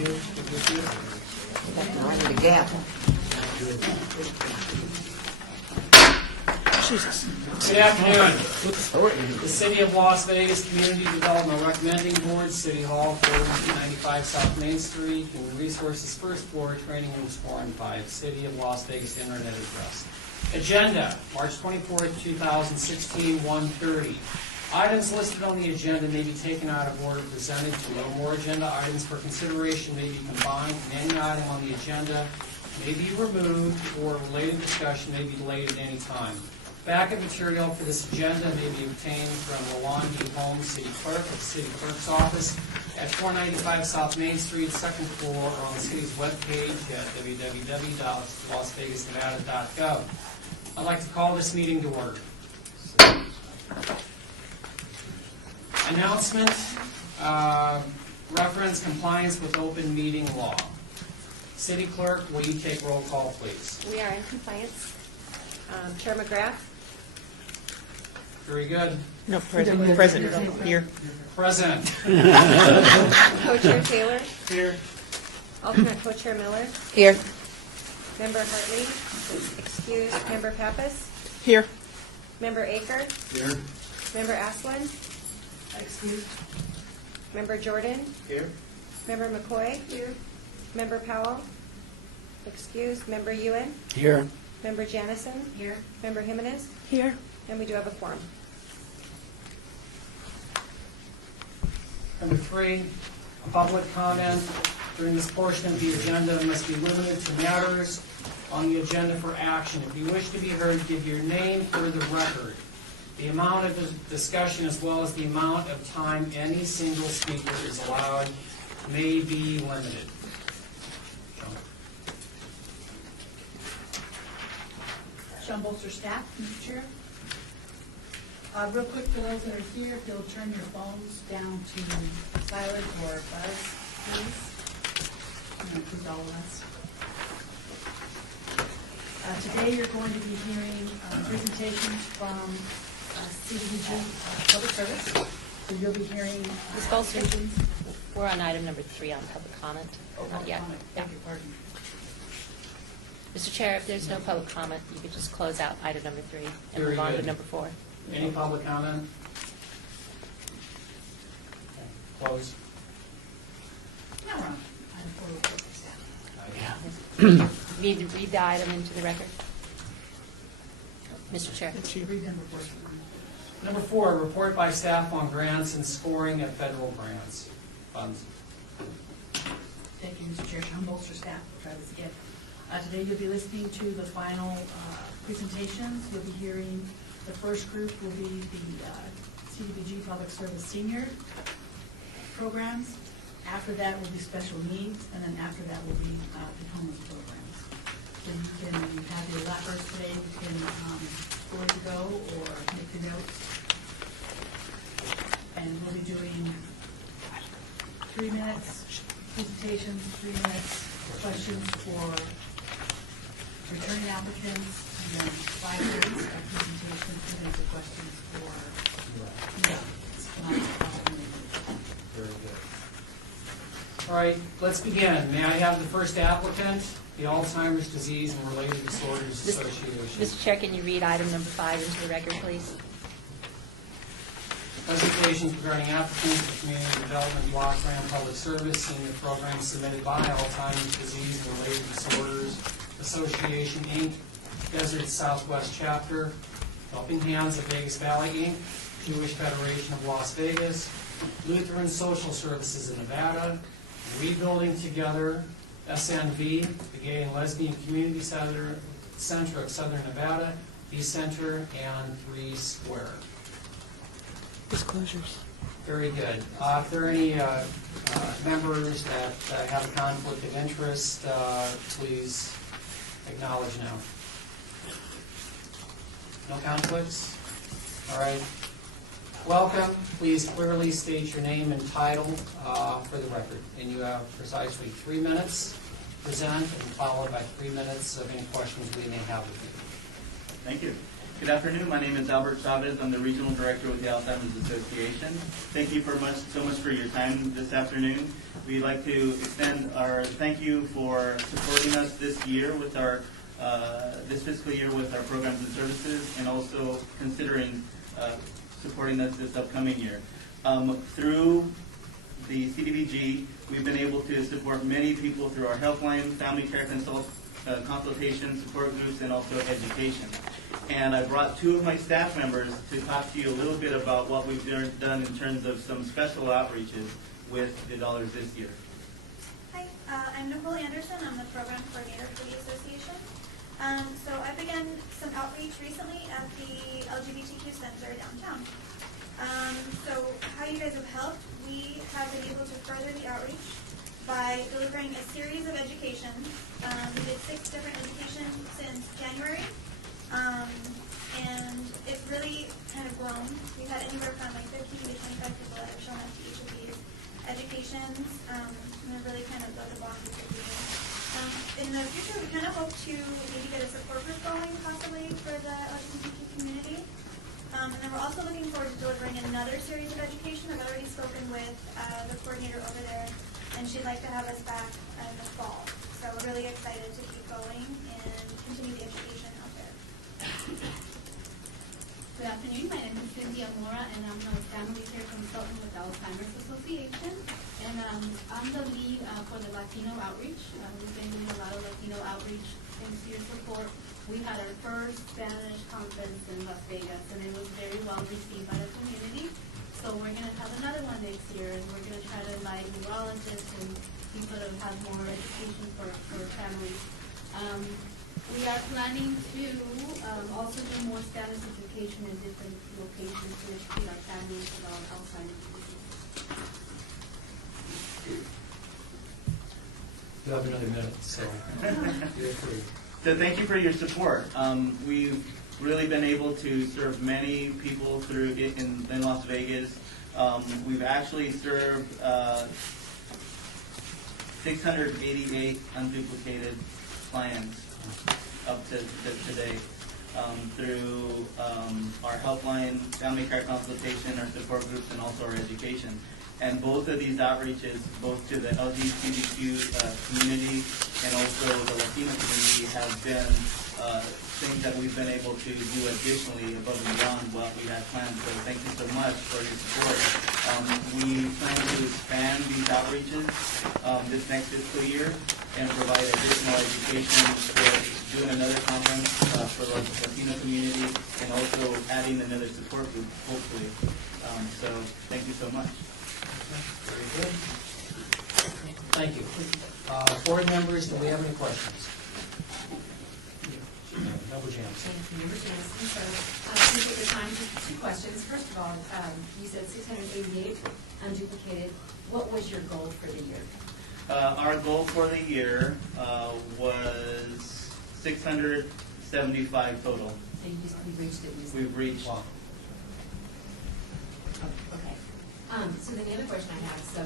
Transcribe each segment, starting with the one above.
Right the gap. Jesus. Good afternoon. The City of Las Vegas Community Development Recommending Board, City Hall, 4295 South Main Street, Human Resources, first floor, training rooms 4 and 5, City of Las Vegas Internet address. Agenda, March 24th, 2016, 1:30. Items listed on the agenda may be taken out of order presented to no more agenda items for consideration may be combined, and any item on the agenda may be removed or related discussion may be delayed at any time. Backup material for this agenda may be obtained from Rowan D. Holmes, City Clerk, at the City Clerk's office at 495 South Main Street, second floor, or on the city's webpage at www.lasvegasnevada.gov. I'd like to call this meeting to order. Announcement, reference compliance with open meeting law. City Clerk, will you take roll call, please? We are in compliance. Chair McGrath? Very good. No, present. Here. Present. Co-Chair Taylor? Here. Alternate Co-Chair Miller? Here. Member Hartley is excused. Member Pappas? Here. Member Aker? Here. Member Asplund? Excuse. Member Jordan? Here. Member McCoy? Here. Member Powell? Excused. Member Ewan? Here. Member Janison? Here. Member Jimenez? Here. And we do have a quorum. Number 3, public comment during this portion of the agenda must be limited to matters on the agenda for action. If you wish to be heard, give your name for the record. The amount of discussion as well as the amount of time any single speaker is allowed may be limited. Sean Bolster, staff, Mr. Chair. Real quick for those that are here, if you'll turn your phones down to silent or buzz, please. That includes all of us. Today you're going to be hearing presentations from CDBG Public Service. So you'll be hearing Ms. Bolster, presentations. we're on item number 3 on public comment. Not yet. Yeah. Beg your pardon. Mr. Chair, if there's no public comment, you could just close out item number 3 and Very move on to good. number 4. Any public comment? Okay, close. Now we're on item 4, report for staff. You need to read the item into the record. Mr. Chair. Read number 4. Number 4, report by staff on grants and scoring of federal grants funds. Thank you, Mr. Chair. Sean Bolster, staff. We'll try this again. Today you'll be listening to the final presentations. You'll be hearing the first group will be the CDBG Public Service Senior programs. After that will be special needs, and then after that will be the homeless programs. So you can have your lappers today. You can go to go or make the notes. And we'll be doing 3 minutes presentations, 3 minutes questions for returning applicants, and then 5 minutes of presentation, 2 minutes of questions for new applicants. Very good. All right, let's begin. May I have the first applicant, the Alzheimer's Disease and Related Disorders Association. Mr. Chair, can you read item number 5 into the record, please? Presentations regarding applicants for Community Development Block Grant Public Service Senior Program submitted by Alzheimer's Disease and Related Disorders Association, Inc., Desert Southwest Chapter, Helping Hands of Vegas Valley, Inc., Jewish Federation of Las Vegas, Lutheran Social Services in Nevada, Rebuilding Together, SNV, the Gay and Lesbian Community Center of Southern Nevada, E-Center, and 3 Square. Disclosures. Very good. If there are any members that have a conflict of interest, please acknowledge now. No conflicts? All right. Welcome. Please clearly state your name and title for the record. And you have precisely 3 minutes to present, and followed by 3 minutes of any questions we may have with you. Thank you. Good afternoon. My name is Albert Chavez. I'm the Regional Director with the Alzheimer's Association. Thank you so much for your time this afternoon. We'd like to extend our thank you for supporting us this year with our this fiscal year with our programs and services, and also considering supporting us this upcoming year. Through the CDBG, we've been able to support many people through our helpline, family care consultation, support groups, and also education. And I brought two of my staff members to talk to you a little bit about what we've done in terms of some special outreaches with the dollars this year. Hi, I'm Nicole Anderson. I'm the program coordinator for the association. So I began some outreach recently at the LGBTQ Center downtown. So how you guys have helped, we have been able to further the outreach by delivering a series of education. We did 6 different educations since January, and it's really kind of grown. We've had anywhere from like 15 to 25 people that have shown up to each of these educations, and they're really kind of built a bond with the people. In the future, we kind of hope to maybe get a support group going, possibly, for the LGBTQ community. And then we're also looking forward to delivering another series of education. I've already spoken with the coordinator over there, and she'd like to have us back in the fall. So we're really excited to keep going and continue the education out there. Good afternoon. My name is Cynthia Mora, and I'm a family care consultant with the Alzheimer's Association. And I'm the lead for the Latino outreach. We've been doing a lot of Latino outreach thanks to your support. We had our first Spanish conference in Las Vegas, and it was very well received by the community. So we're going to have another one next year, and we're going to try to invite neurologists and people that have more education for families. We are planning to also do more status education in different locations to educate our families about Alzheimer's disease. You have another minute, so feel free. So thank you for your support. We've really been able to serve many people through in Las Vegas. We've actually served 688 unduplicated clients up to today through our helpline, family care consultation, our support groups, and also our education. And both of these outreaches, both to the LGBTQ community and also the Latino community, have been things that we've been able to do additionally above and beyond what we had planned. So thank you so much for your support. We plan to expand these outreaches this next fiscal year and provide additional education, doing another conference for the Latino community, and also adding another support group, hopefully. So thank you so much. Very good. Thank you. Board members, do we have any questions? Member Jansen. Thank you, Member Jansen. So, to take your time, just 2 questions. First of all, you said 688 unduplicated. What was your goal for the year? Our goal for the year was 675 total. So you've reached it. We've reached. Oh, okay. So then the other question I have, so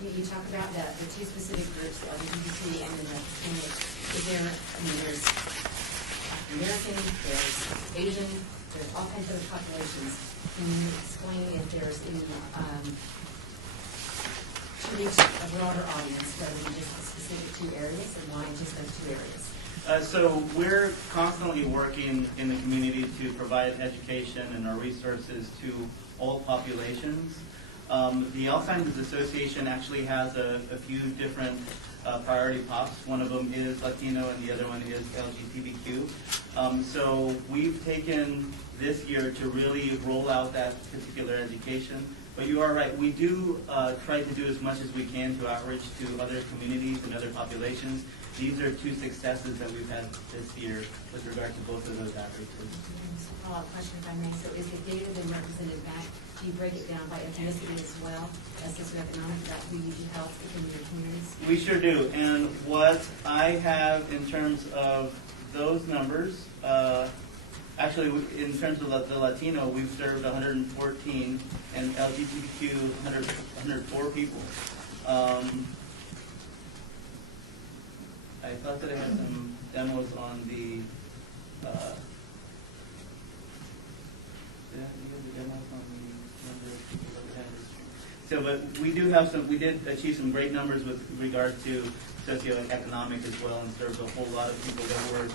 you talk about the 2 specific groups, the LGBT and then the Hispanic. Is there, there's American, there's Asian, there's all kinds of other populations. Can you explain if there's any, to reach a broader audience rather than just the specific 2 areas, and why just those 2 areas? So we're constantly working in the community to provide education and our resources to all populations. The Alzheimer's Association actually has a few different priority pops. One of them is Latino and the other one is LGBTQ. So we've taken this year to really roll out that particular education. But you are right, we do try to do as much as we can to outreach to other communities and other populations. These are 2 successes that we've had this year with regard to both of those outreaches. Follow-up question, if I may. So is the data then represented back? Do you break it down by ethnicity as well as socioeconomic, about who you do help within your communities? We sure do. And what I have in terms of those numbers, actually in terms of the Latino, we've served 114 and LGBTQ 104 people. I thought that I had some demos on the Yeah, you have the demos on the number of people that attended. So, but we do have we did achieve some great numbers with regard to socioeconomic as well, and served a whole lot of people that were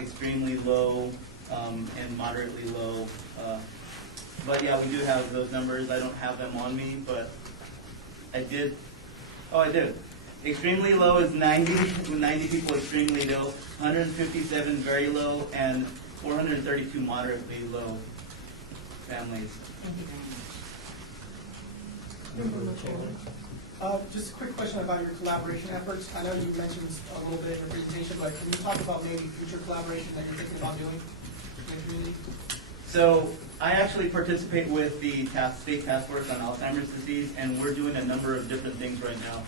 extremely low and moderately low. But yeah, we do have those numbers. I don't have them on me, but I did. Oh, I did. Extremely low is 90 people extremely low, 157 very low, and 432 moderately low families. Thank you very much. Just a quick question about your collaboration efforts. I know you mentioned a little bit in your presentation, but can you talk about maybe future collaboration that you're thinking about doing in the community? So I actually participate with the State Task Force on Alzheimer's disease, and we're doing a number of different things right now.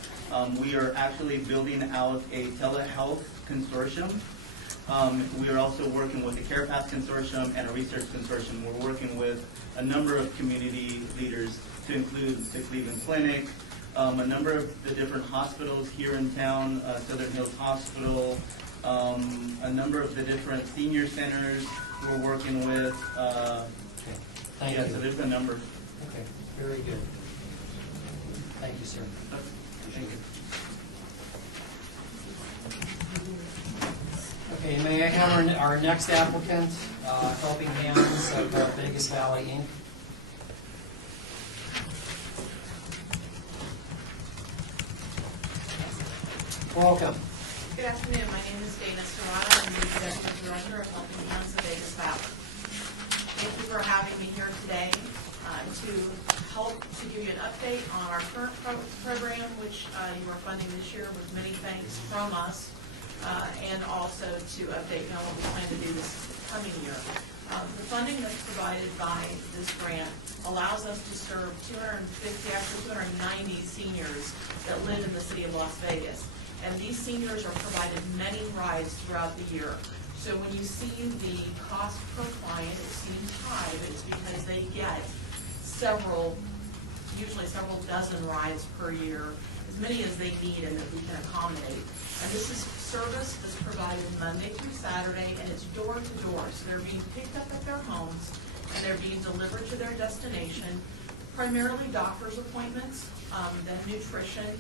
We are actually building out a telehealth consortium. We are also working with the CarePath Consortium and a research consortium. We're working with a number of community leaders to include the Cleveland Clinic, a number of the different hospitals here in town, Southern Hills Hospital, a number of the different senior centers we're working with. Okay, thank you. So there's a number. Okay, very good. Thank you, sir. Thank you. Okay, may I have our next applicant, Helping Hands of Vegas Valley, Inc. Welcome. Good afternoon. My name is Dana Serrata. I'm the Executive Director of Helping Hands of Vegas Valley. Thank you for having me here today to help to give you an update on our current program, which you are funding this year, with many thanks from us, and also to update you on what we plan to do this coming year. The funding that's provided by this grant allows us to serve 290 seniors that live in the city of Las Vegas. And these seniors are provided many rides throughout the year. So when you see the cost per client, it seems high, but it's because they get usually several dozen rides per year, as many as they need and that we can accommodate. And this is service that's provided Monday through Saturday, and it's door to door. So they're being picked up at their homes, and they're being delivered to their destination, primarily doctor's appointments, then nutrition,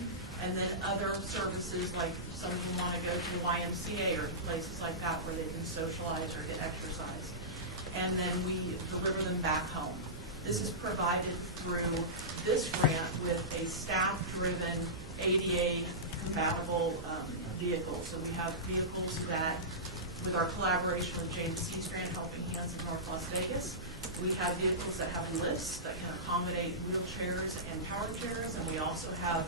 and then other services, like some of them want to go to the YMCA or places like that where they can socialize or get exercise. And then we deliver them back home. This is provided through this grant with a staff-driven, ADA-compatible vehicle. So we have vehicles that, with our collaboration with James C's grant, Helping Hands in North Las Vegas, we have vehicles that have lifts that can accommodate wheelchairs and power chairs, and we also have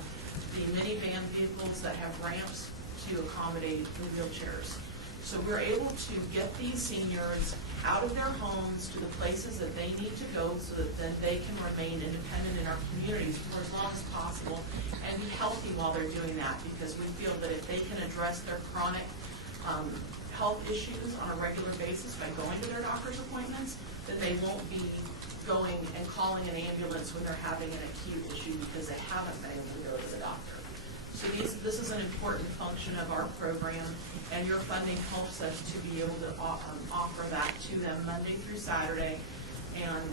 the minivan vehicles that have ramps to accommodate the wheelchairs. So we're able to get these seniors out of their homes to the places that they need to go so that then they can remain independent in our communities for as long as possible and be healthy while they're doing that, because we feel that if they can address their chronic health issues on a regular basis by going to their doctor's appointments, then they won't be going and calling an ambulance when they're having an acute issue because they haven't been able to go to the doctor. So this is an important function of our program, and your funding helps us to be able to offer that to them Monday through Saturday, and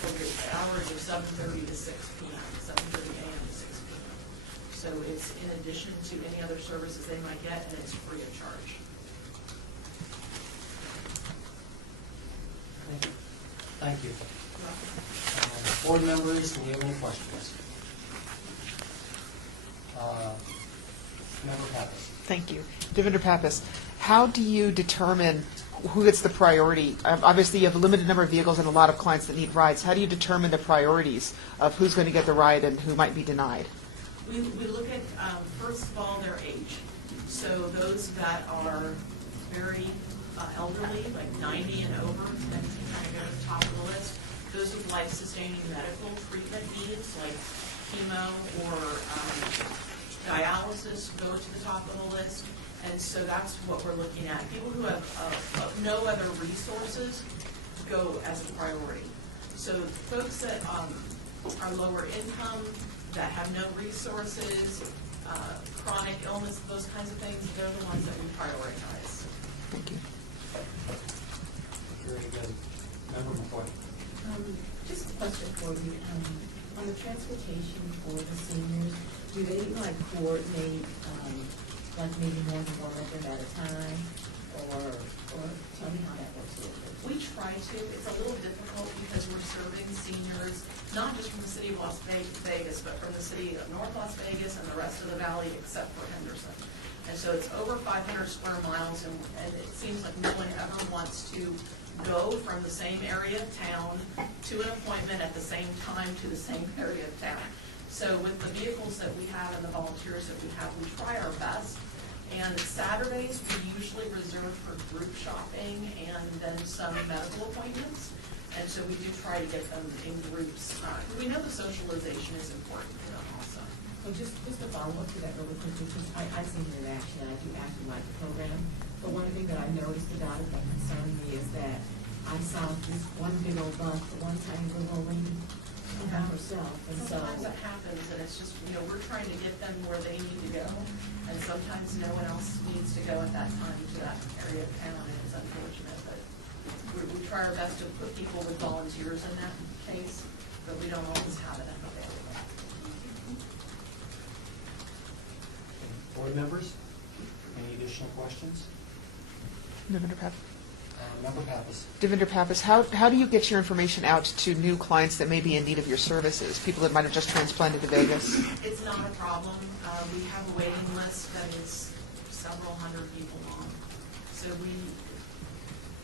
for the hours of 7:30 to 6 p.m., 7:30 a.m. to 6 p.m. So it's in addition to any other services they might get, and it's free of charge. Thank you. Board members, do you have any questions? Member Pappas. Thank you. Devendra Pappas, how do you determine who gets the priority? Obviously, you have a limited number of vehicles and a lot of clients that need rides. How do you determine the priorities of who's going to get the ride and who might be denied? We look at, first of all, their age. So those that are very elderly, like 90 and over, tend to kind of go to the top of the list. Those with life-sustaining medical treatment needs, like chemo or dialysis, go to the top of the list. And so that's what we're looking at. People who have no other resources go as a priority. So folks that are lower income, that have no resources, chronic illness, those kinds of things, they're the ones that we prioritize. Thank you. Very good. Member McCoy. Just a question for you. On the transportation for the seniors, do they like coordinate, like maybe more than one of them at a time? Or tell me how that works a little bit. We try to. It's a little difficult because we're serving seniors, not just from the city of Las Vegas, but from the city of North Las Vegas and the rest of the valley except for Henderson. And so it's over 500 square miles, and it seems like no one ever wants to go from the same area of town to an appointment at the same time to the same area of town. So with the vehicles that we have and the volunteers that we have, we try our best. And Saturdays, we usually reserve for group shopping and then some medical appointments. And so we do try to get them in groups. We know the socialization is important to them also. So just to follow up to that really quickly, because I see your reaction, and I do actually like the program. But one thing that I noticed about it that concerned me is that I saw this one big old bus, the one tiny little old lady by herself. And so Sometimes that happens, and it's just, we're trying to get them where they need to go. And sometimes no one else needs to go at that time to that area of town, and it's unfortunate. But we try our best to put people with volunteers in that case, but we don't always have enough available. Board members, any additional questions? Devinder Pappas. Member Pappas. Devinder Pappas, how do you get your information out to new clients that may be in need of your services, people that might have just transplanted to Vegas? It's not a problem. We have a waiting list that is several hundred people long. So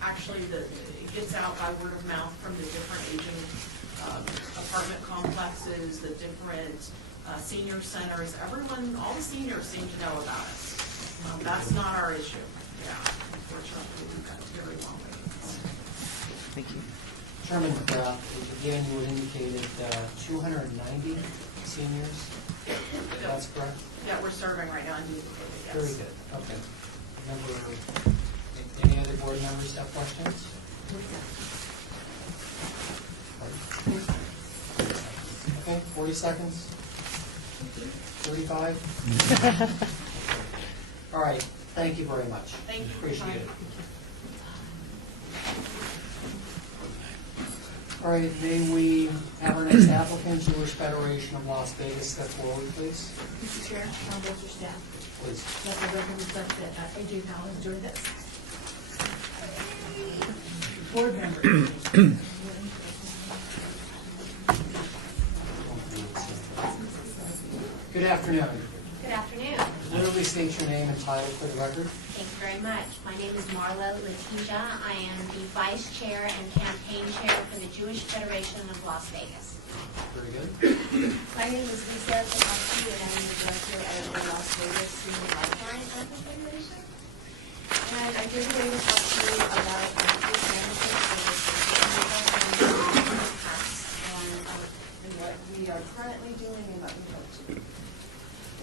it gets out by word of mouth from the different aging apartment complexes, the different senior centers. All the seniors seem to know about us. That's not our issue. Yeah, unfortunately, we've got very long waiting lists. Thank you. Chairman, again, you had indicated 290 seniors. That's correct? Yeah, we're serving right now in Dubuque, yes. Very good. Okay. Any other board members have questions? Okay, 40 seconds? 35? All right. Thank you very much. Thank you. Appreciate it. All right, may we have our next applicant, Jewish Federation of Las Vegas, step forward, please? Mr. Chair, members of staff, Please. let the record reflect that A.J. Powell has joined us. Board members. Good afternoon. Good afternoon. Literally state your name and title for the record. Thank you very much. My name is Marla Latija. I am the Vice Chair and Campaign Chair for the Jewish Federation of Las Vegas. Very good. My name is Lisa Tomowski, and I'm the Director of the Las Vegas Senior Lifeline Federation. And I'm here today to talk to you about case management services and what we are currently doing and what we hope to do.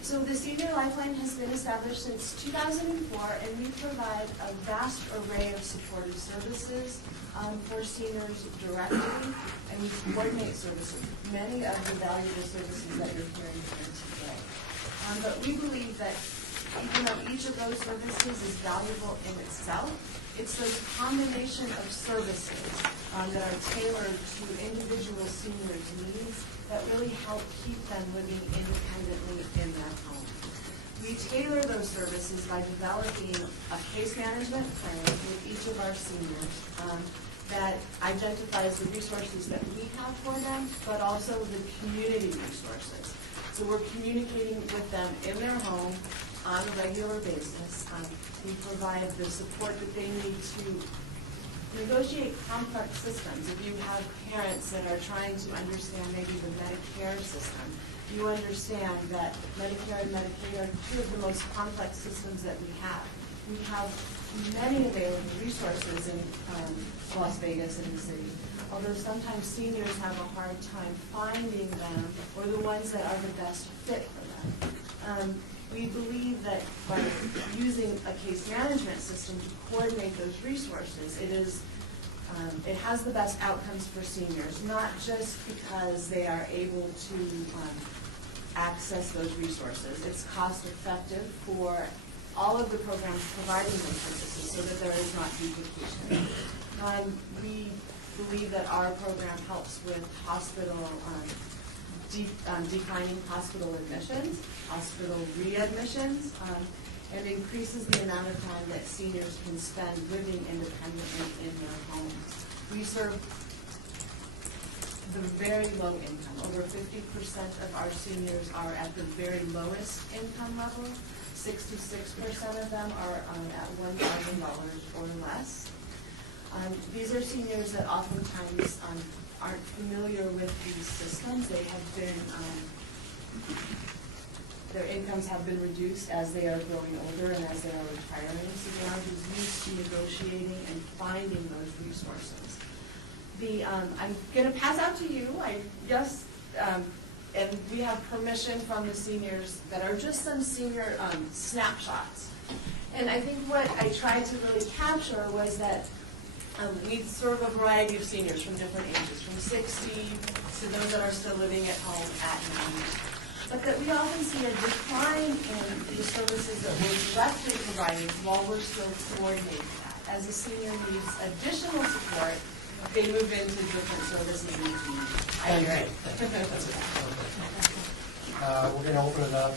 So the Senior Lifeline has been established since 2004, and we provide a vast array of supportive services for seniors directly, and we coordinate services, many of the valuable services that you're hearing here today. But we believe that even though each of those services is valuable in itself, it's those combination of services that are tailored to individual seniors' needs that really help keep them living independently in their home. We tailor those services by developing a case management plan with each of our seniors that identifies the resources that we have for them, but also the community resources. So we're communicating with them in their home on a regular basis. We provide the support that they need to negotiate complex systems. If you have parents that are trying to understand maybe the Medicare system, you understand that Medicare and Medicaid are two of the most complex systems that we have. We have many available resources in Las Vegas and the city, although sometimes seniors have a hard time finding them or the ones that are the best fit for them. We believe that by using a case management system to coordinate those resources, it has the best outcomes for seniors, not just because they are able to access those resources. It's cost effective for all of the programs providing those services so that there is not duplication. We believe that our program helps with hospital, declining hospital admissions, hospital readmissions, and increases the amount of time that seniors can spend living independently in their homes. We serve the very low income. Over 50% of our seniors are at the very lowest income level. 66% of them are at $1,000 or less. These are seniors that oftentimes aren't familiar with these systems. They have been, their incomes have been reduced as they are growing older and as they are retiring, so they aren't as used to negotiating and finding those resources. I'm going to pass out to you, and we have permission from the seniors that are just some senior snapshots. And I think what I tried to really capture was that we serve a variety of seniors from different ages, from 60 to those that are still living at home at 90. But that we often see a decline in the services that we're directly providing while we're still coordinating that. As a senior needs additional support, they move into different services in the community. Thank you. We're going to open it up,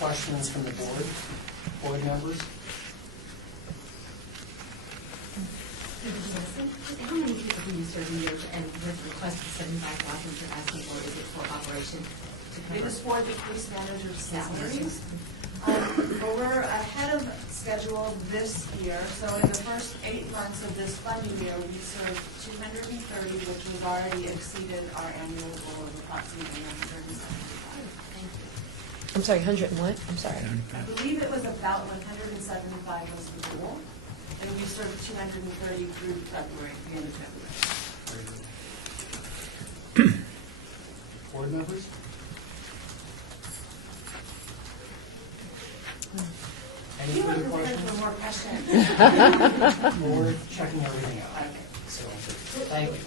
questions from the board members. How many people do you serve in your, and with the request of 75,000 you're asking for, is it for operation to cover? It is for the case manager's salaries. We're ahead of schedule this year, so in the first 8 months of this funding year, we served 230, which was already exceeded our annual goal of approximately 175. I'm sorry, 100 and what? I'm sorry. I believe it was about 175 was the goal, and we served 230 through February, the end of February. Board members? Any You were further prepared questions? for more questions. We're checking everything out. Okay. So, thank you.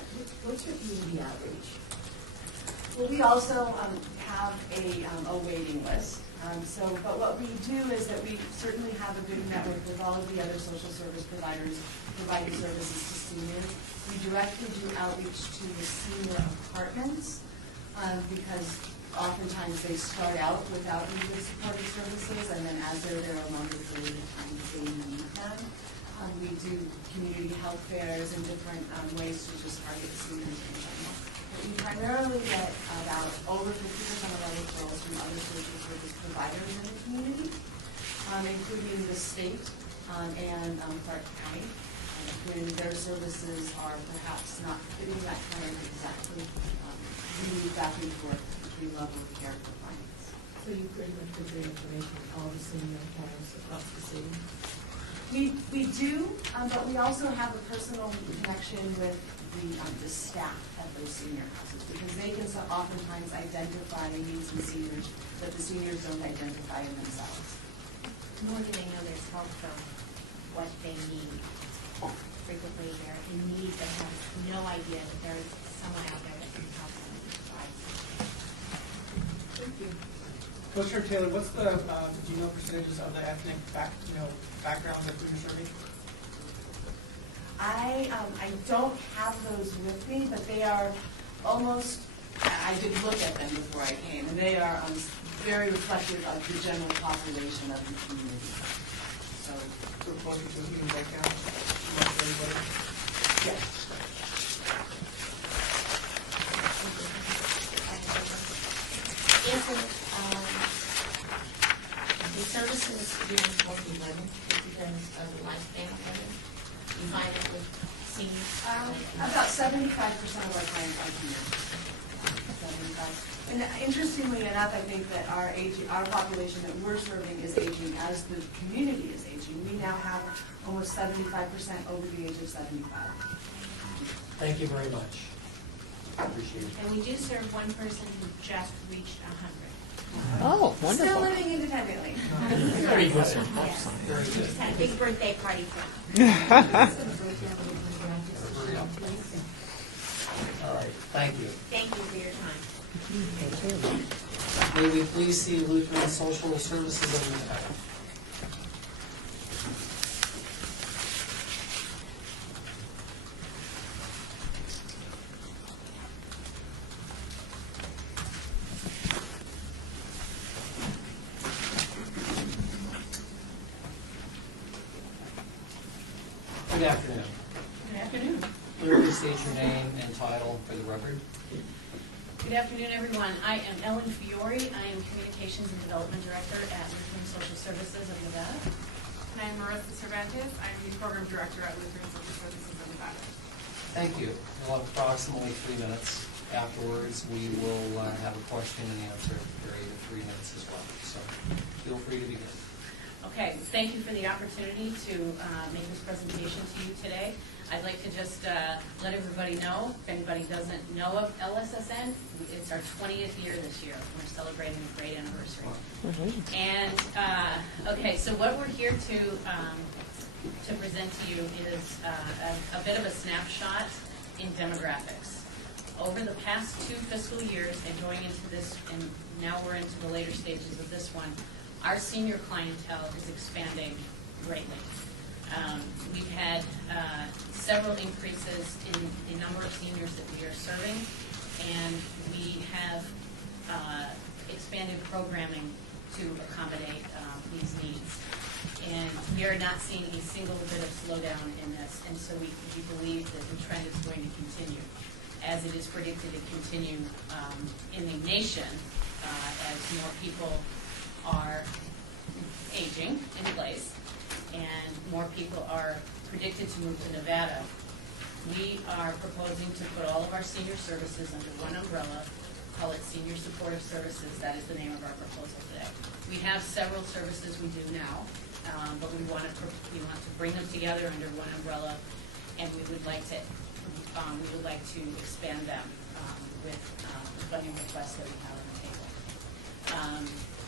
What's your community outreach? Well, we also have a waiting list. But what we do is that we certainly have a good network with all of the other social service providers providing services to seniors. We directly do outreach to the senior apartments because oftentimes they start out without needed supportive services, and then as they're there a longer period of time, they need them. We do community health fairs and different ways to just target seniors in general. But we primarily get about over 50% of our referrals from other social service providers in the community, including the state and Clark County, when their services are perhaps not fitting that client exactly. We move back and forth between level of care for clients. So you pretty much give the information to all the senior homes across the city? We do, but we also have a personal connection with the staff at those senior houses, because they can oftentimes identify needs in seniors that the seniors don't identify in themselves. Nor do they know there's help from what they need. Frequently they're in need, they have no idea that there is someone out there that can help them and provide. Thank you. Commissioner Taylor, what's the, do you know percentages of the ethnic backgrounds that you're serving? I don't have those with me, but they are almost, I did look at them before I came, and they are very reflective of the general population of the community. So we're closer to an even breakdown amongst everybody? Yes. The services during 2011 because of the lifespan of it. You find it with seniors? About 75% of our clients are seniors. 75. And interestingly enough, I think that our population that we're serving is aging as the community is aging. We now have almost 75% over the age of 75. Thank you very much. Appreciate it. And we do serve one person who just reached 100. Oh, Still wonderful. living independently. Very good. Yes. Very good. Just had a big birthday party for him. All right, thank you. Thank you for your time. May we please see Lutheran Social Services and Good afternoon. Good afternoon. Clearly state your name and title for the record. Good afternoon, everyone. I am Ellen Fiore. I am Communications and Development Director at Lutheran Social Services of Nevada. And I'm Marissa Cervantes. I'm the Program Director at Lutheran Social Services of Nevada. Thank you. We'll have approximately 3 minutes. Afterwards, we will have a question and answer period of 3 minutes as well. So feel free to begin. Okay, thank you for the opportunity to make this presentation to you today. I'd like to just let everybody know, if anybody doesn't know of LSSN, it's our 20th year this year. We're celebrating a great anniversary. And, okay, so what we're here to present to you is a bit of a snapshot in demographics. Over the past 2 fiscal years and going into this, and now we're into the later stages of this one, our senior clientele is expanding greatly. We've had several increases in the number of seniors that we are serving, and we have expanded programming to accommodate these needs. And we are not seeing a single bit of slowdown in this, and so we believe that the trend is going to continue, as it is predicted to continue in the nation as more people are aging in place and more people are predicted to move to Nevada. We are proposing to put all of our senior services under one umbrella, call it Senior Supportive Services. That is the name of our proposal today. We have several services we do now, but we want to bring them together under one umbrella, and we would like to expand them with the funding requests that we have on the table.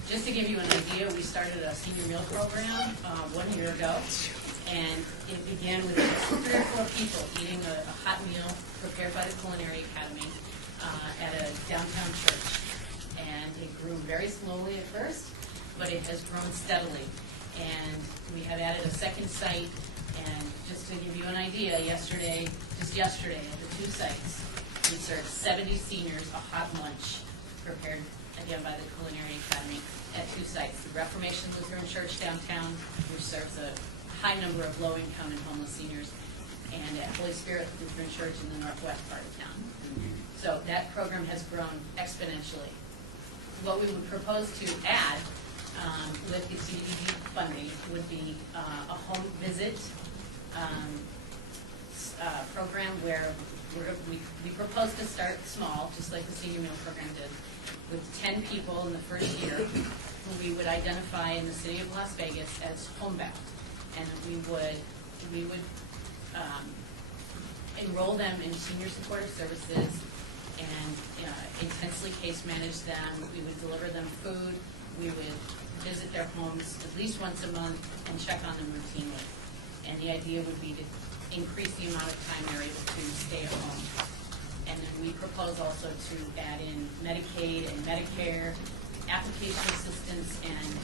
Just to give you an idea, we started a senior meal program 1 year ago, and it began with 3 or 4 people eating a hot meal prepared by the Culinary Academy at a downtown church. And it grew very slowly at first, but it has grown steadily. And we have added a second site, and just to give you an idea, just yesterday at the 2 sites, we served 70 seniors a hot lunch prepared again by the Culinary Academy at 2 sites. The Reformation Lutheran Church downtown, which serves a high number of low-income and homeless seniors, and at Holy Spirit Lutheran Church in the northwest part of town. So that program has grown exponentially. What we would propose to add with the CDBG funding would be a home visit program where we propose to start small, just like the senior meal program did, with 10 people in the first year who we would identify in the city of Las Vegas as homebound. And we would enroll them in senior supportive services and intensely case manage them. We would deliver them food. We would visit their homes at least once a month and check on them routinely. And the idea would be to increase the amount of time they're able to stay at home. And then we propose also to add in Medicaid and Medicare, application assistance, and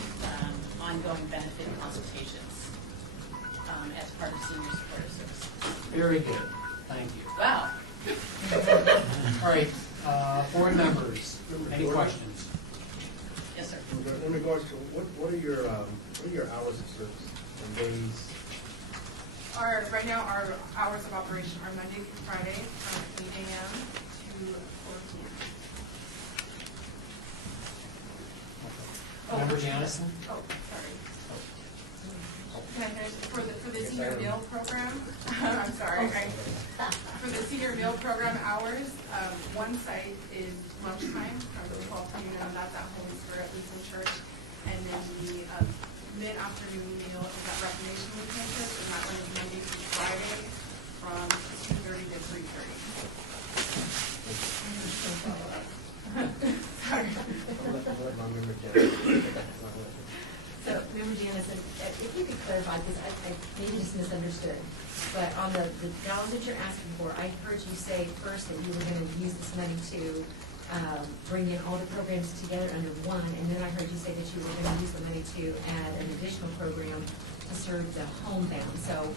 ongoing benefit consultations as part of senior supportive services. Very good. Thank you. Wow. All right, board members, any questions? Yes, sir. In regards to what are your hours of service and days? Right now, our hours of operation are Monday through Friday from 8 a.m. to 4 p.m. Member Janison? Oh, sorry. Can I finish? For the senior meal program, I'm sorry. For the senior meal program hours, one site is lunchtime from 12 p.m. That's at Holy Spirit Lutheran Church. And then the mid-afternoon meal is at Reformation Lutheran Church, and that one is Monday through Friday from 2:30 to 3:30. Sorry. So, Member Janison, if you could clarify, because I maybe just misunderstood, but on the dollars that you're asking for, I heard you say first that you were going to use this money to bring in all the programs together under one, and then I heard you say that you were going to use the money to add an additional program to serve the homebound. So,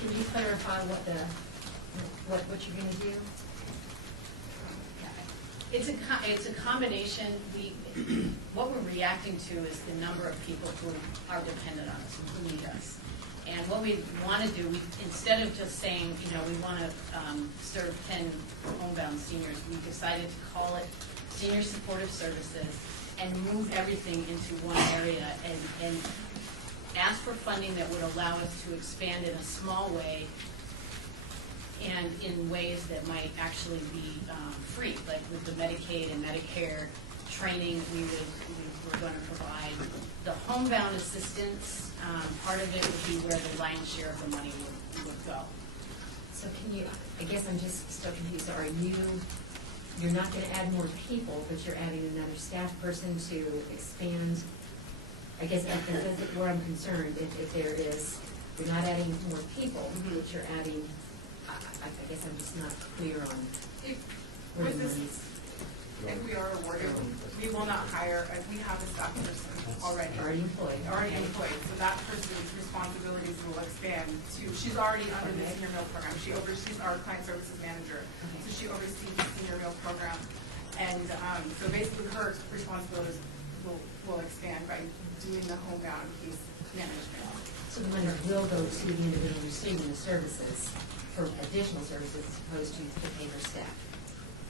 can you clarify what you're going to do? It's a combination. What we're reacting to is the number of people who are dependent on us, who need us. And what we want to do, instead of just saying, we want to serve 10 homebound seniors, we decided to call it Senior Supportive Services and move everything into one area and ask for funding that would allow us to expand in a small way and in ways that might actually be free, like with the Medicaid and Medicare training we're going to provide. The homebound assistance, part of it would be where the lion's share of the money would go. So I guess I'm just still confused. You're not going to add more people, but you're adding another staff person to expand. I guess that's where I'm concerned. If you're not adding more people, but you're adding, I guess I'm just not clear on where the money's. If we are awarded, we will not hire, we have a staff person already. Already employed. Already employed, so that person's responsibilities will expand to, she's already under the senior meal program. She oversees our client services manager, so she oversees the senior meal program. And so basically her responsibilities will expand by doing the homebound case management. So the money will go to the individual receiving the services for additional services as opposed to the pay for staff.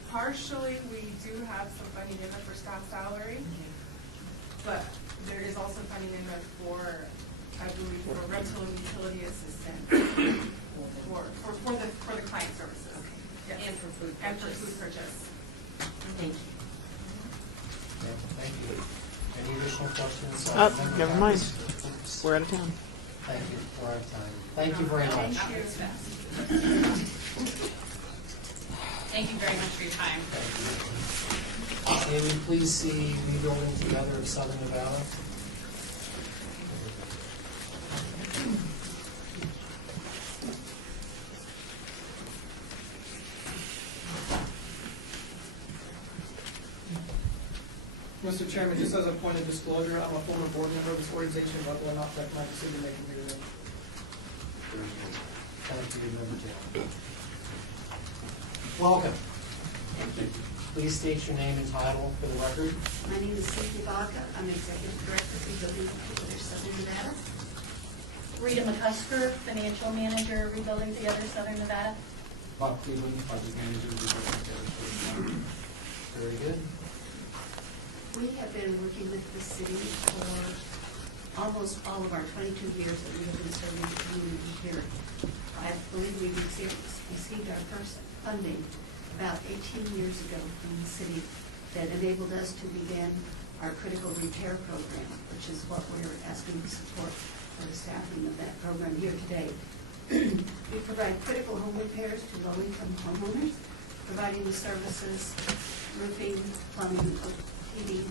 Partially, we do have some funding in there for staff salary, but there is also funding in there for, I believe, for rental and utility assistance for the client services. Yes. And for food purchase. And for food purchase. Thank you. Thank you. Any additional questions? Never mind. We're out of town. Thank you. We're out of time. Thank you very much. Thank you very much for your time. May we please see Rebuilding Together of Southern Nevada? Mr. Chairman, just as a point of disclosure, I'm a former board member of this organization, but will not affect my decision-making here today. Thank you, Member Taylor. Welcome. Please state your name and title for the record. My name is Cynthia Baca. I'm Executive Director of Rebuilding Together Southern Nevada. Rita McCusker, Financial Manager, Rebuilding Together Southern Nevada. Bob Cleveland, Project Manager, Rebuilding Together Southern Nevada. Very good. We have been working with the city for almost all of our 22 years that we have been serving the community here. I believe we received our first funding about 18 years ago from the city that enabled us to begin our critical repair program, which is what we're asking to support for the staffing of that program here today. We provide critical home repairs to low-income homeowners, providing the services, roofing, plumbing, heating,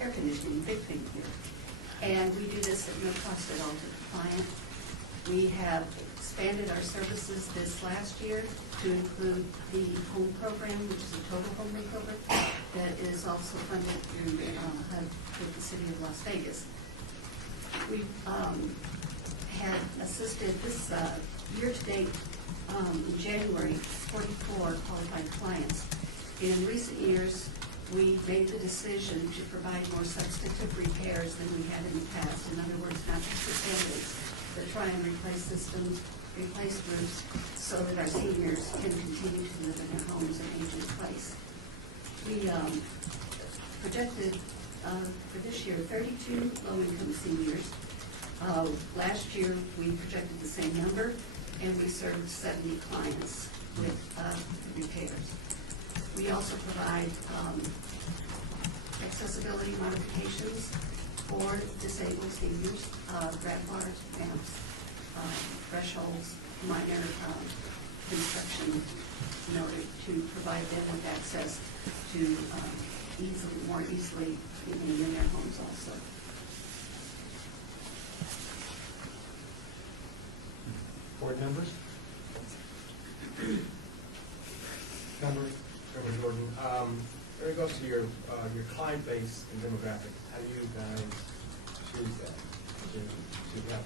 air conditioning, big thing here. And we do this at no cost at all to the client. We have expanded our services this last year to include the home program, which is a total home makeover, that is also funded through HUD with the city of Las Vegas. We've had assisted this year-to-date in January 44 qualified clients. In recent years, we made the decision to provide more substantive repairs than we had in the past. In other words, not just the standards, but try and replace systems, replace roofs, so that our seniors can continue to live in their homes and age in place. We projected for this year 32 low-income seniors. Last year, we projected the same number, and we served 70 clients with repairs. We also provide accessibility modifications for disabled seniors, grab bars, ramps, thresholds, minor construction in order to provide them with access to more easily being in their homes also. Board members? Member Jordan, in regards to your client base and demographics, how do you guys choose that to have?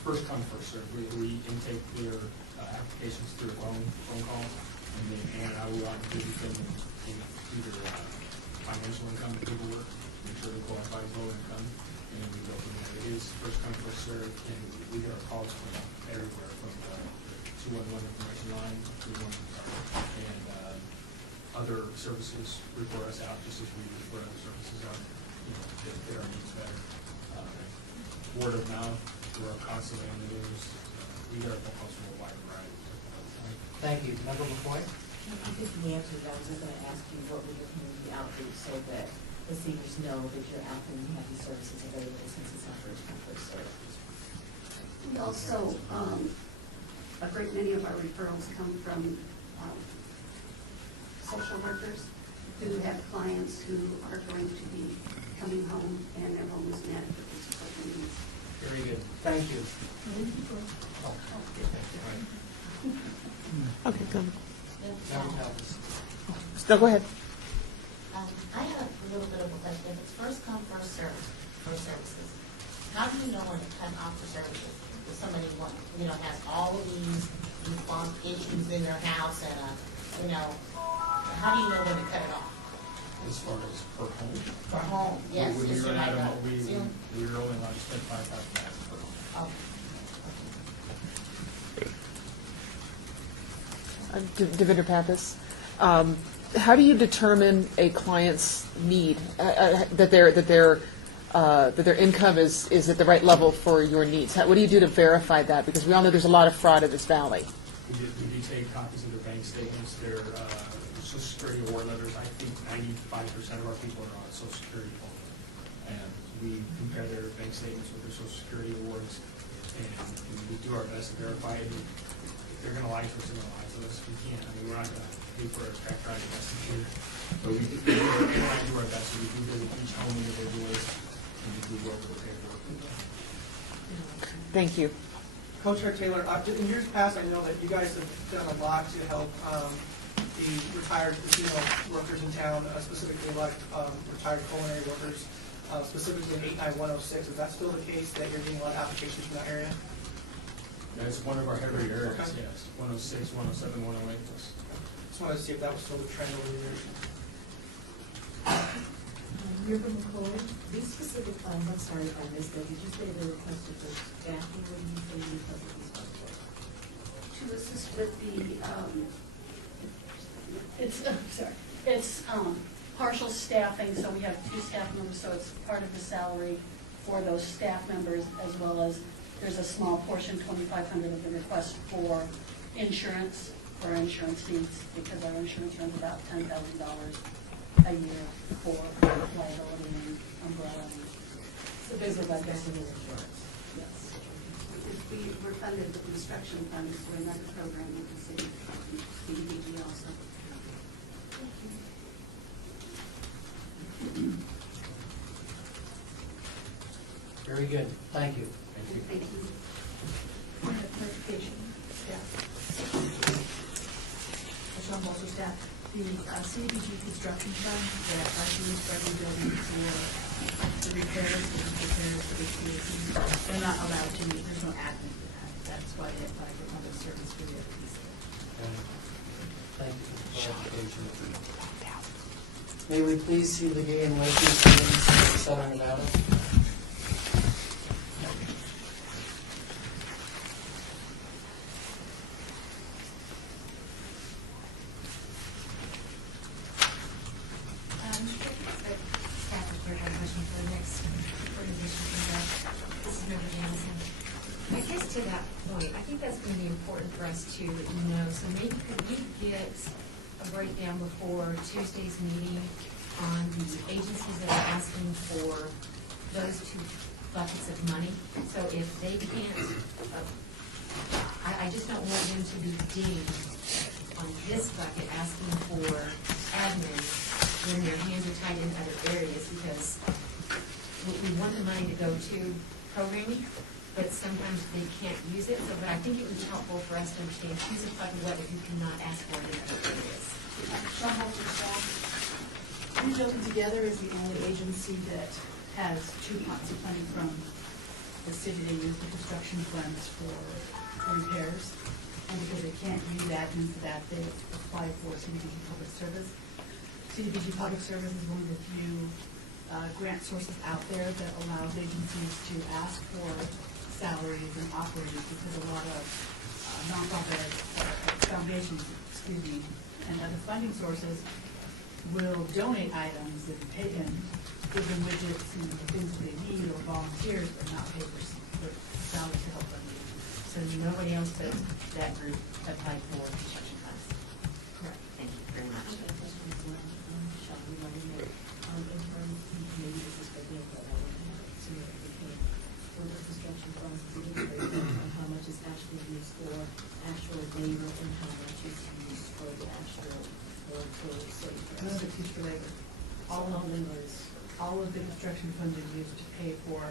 First come, first serve. We intake their applications through a phone call, and then Ann and I will go out and visit them in either financial income paperwork, make sure they qualify as low is first come, first served, and we get our calls from everywhere, from the 211 information line, 311, and other services report us out, just as we report other services out, if there are needs better. Word of mouth, we're constantly on the news. We get our phone calls from a wide variety. Thank you. Member McCoy? I think the answer to that, I was just going to ask you what will your community outreach so that the seniors know that you're out there and you have these services available since it's our first come, first served. We also, a great many of our referrals come from social workers who have clients who are going to be coming home and their home is inadequate for support needs. Very good. Thank you. Okay, go. Member Pappas. No, go ahead. I have a little bit of a question. If it's first come, first served for services, how do you know when to cut off the services? If somebody has all of these issues in their house and how do you know when to cut it off? As far as per home? For home, yes. We Is were there like only a allowed to spend $5,000 per home. Devinder Pappas, how do you determine a client's need, that their income is at the right level for your needs? What do you do to verify that? Because we all know there's a lot of fraud in this valley. We do take copies of their bank statements, their Social Security award letters. I think 95% of our people are on Social Security only. And we compare their bank statements with their Social Security awards, and we do our best to verify it. If they're going to lie to us, they're going to lie to us. We can't. I mean, we're not going to pay for a track ride investigation. But we do our best. So we do visit each home individually, and we do work with the paperwork. Thank you. Co-Chair Taylor, in years past, I know that you guys have done a lot to help the retired casino workers in town, specifically a lot of retired culinary workers, specifically in 89106. Is that still the case, that you're getting a lot of applications from that area? That's one of our heavier areas, Okay. yes. 106, 107, 108. Just wanted to see if that was still the trend over the years. Member McCoy, these specific funds, I'm sorry if I missed that, did you say they requested for staffing? What do you say you requested these funds for? To assist with the, It's partial staffing, so we have 2 staff members, so it's part of the salary for those staff members, as well as there's a small portion, $2,500 of the request for insurance, for our insurance needs, because our insurance runs about $10,000 a year for liability and umbrella. So basically, like that's in insurance. Yes. we were funded with construction funds for another program with the city, CDBG also. Very good. Thank you. Thank you. Point of clarification, staff. Sean Bolster, staff. The CDBG construction fund that are used for every building for the repairs for the CACs, they're not allowed to use, there's no admin for that. That's why they apply for public service for the other piece. Thank you for the clarification. May we please see the gay and lesbian students Southern Nevada? Staff report, I have a question for the next organization comes up. This is Member Jansen. I guess to that point, I think that's going to be important for us to know. So maybe could we get a breakdown before Tuesday's meeting on the agencies that are asking for those 2 buckets of money? So if they can't, I just don't want them to be dinged on this bucket asking for admin when their hands are tied in other areas, because we want the money to go to programming, but sometimes they can't use it. So, but I think it would be helpful for us to understand who's applying what if you cannot ask for it in other areas. Sean Bolster, staff. New Building Together is the only agency that has 2 pots of money from the city. They use the construction funds for repairs, and because they can't use admin for that, they apply for CDBG Public Service. CDBG Public Service is one of the few grant sources out there that allows agencies to ask for salaries and operators, because a lot of nonprofit foundations, and other funding sources will donate items and pay and give them widgets and things that they need, or volunteers, but not pay for salaries to help them. So nobody else but that group applied for construction funds? Correct. Thank you very much. In terms, maybe this is for me, but I would have to indicate for the construction funds, to give a breakdown on how much is actually used for actual labor and how much is used for the actual city. None of it's used for labor. All laborers. All of the construction funds are used to pay for,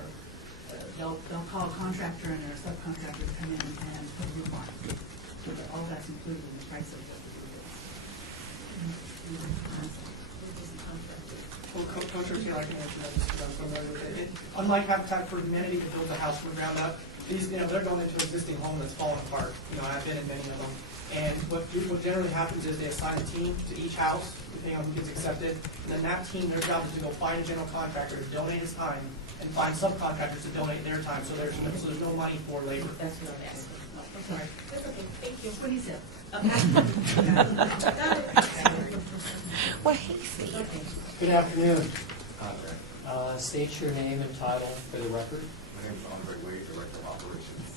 they'll call a contractor and a subcontractor to come in and put a roof on. So that all that's included in the price of what the roof is. Well, contractor, I can answer that just because I'm familiar with it. Unlike Habitat for Humanity to build the house from the ground up, these, they're going into an existing home that's falling apart. I've been in many of them. And what generally happens is they assign a team to each house, depending on who gets accepted, and then that team, their job is to go find a general contractor to donate his time and find subcontractors to donate their time, so there's no money for labor. That's what I'm asking. I'm sorry. That's okay, thank you. What he said. What he said. Good afternoon. State your name and title for the record. My name is Andre Wade, Director of Operations.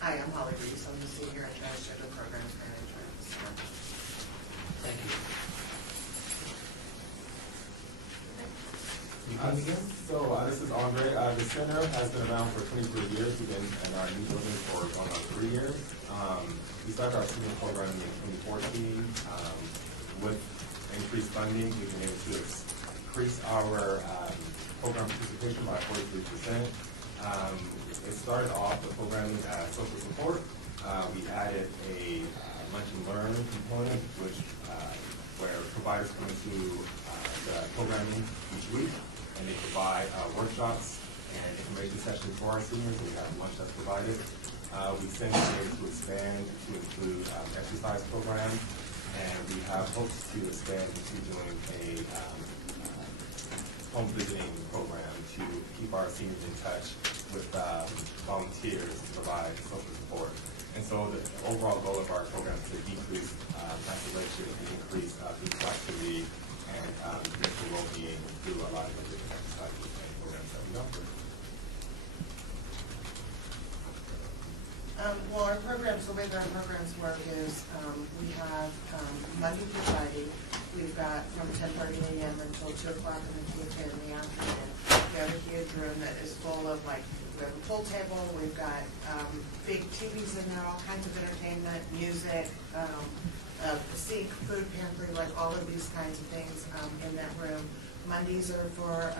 Hi, I'm Holly Reese. I'm the Senior and Transgender Programs Manager. Thank you. You can begin. This is Andre. The center has been around for 23 years. We've been in our new building for going on 3 years. We started our senior program in 2014. With increased funding, we've been able to increase our program participation by 43%. It started off the programming as social support. We added a lunch and learn component, where providers come into the programming each week, and they provide workshops and information sessions for our seniors. We have lunch that's provided. We since been able to expand to include exercise programs, and we have hopes to expand into doing a home visiting program to keep our seniors in touch with volunteers to provide social support. And so the overall goal of our program is to decrease isolation and increase physical activity and mental well-being through a lot of the different exercises and programs that we offer. Well, our programs, the way that our programs work is we have Monday through Friday, we've got from 10:30 a.m. until 2 o'clock in the afternoon. We have a huge room that is full of, we have a pool table, we've got big TVs in there, all kinds of entertainment, music, seek, food pantry, all of these kinds of things in that room. Mondays are for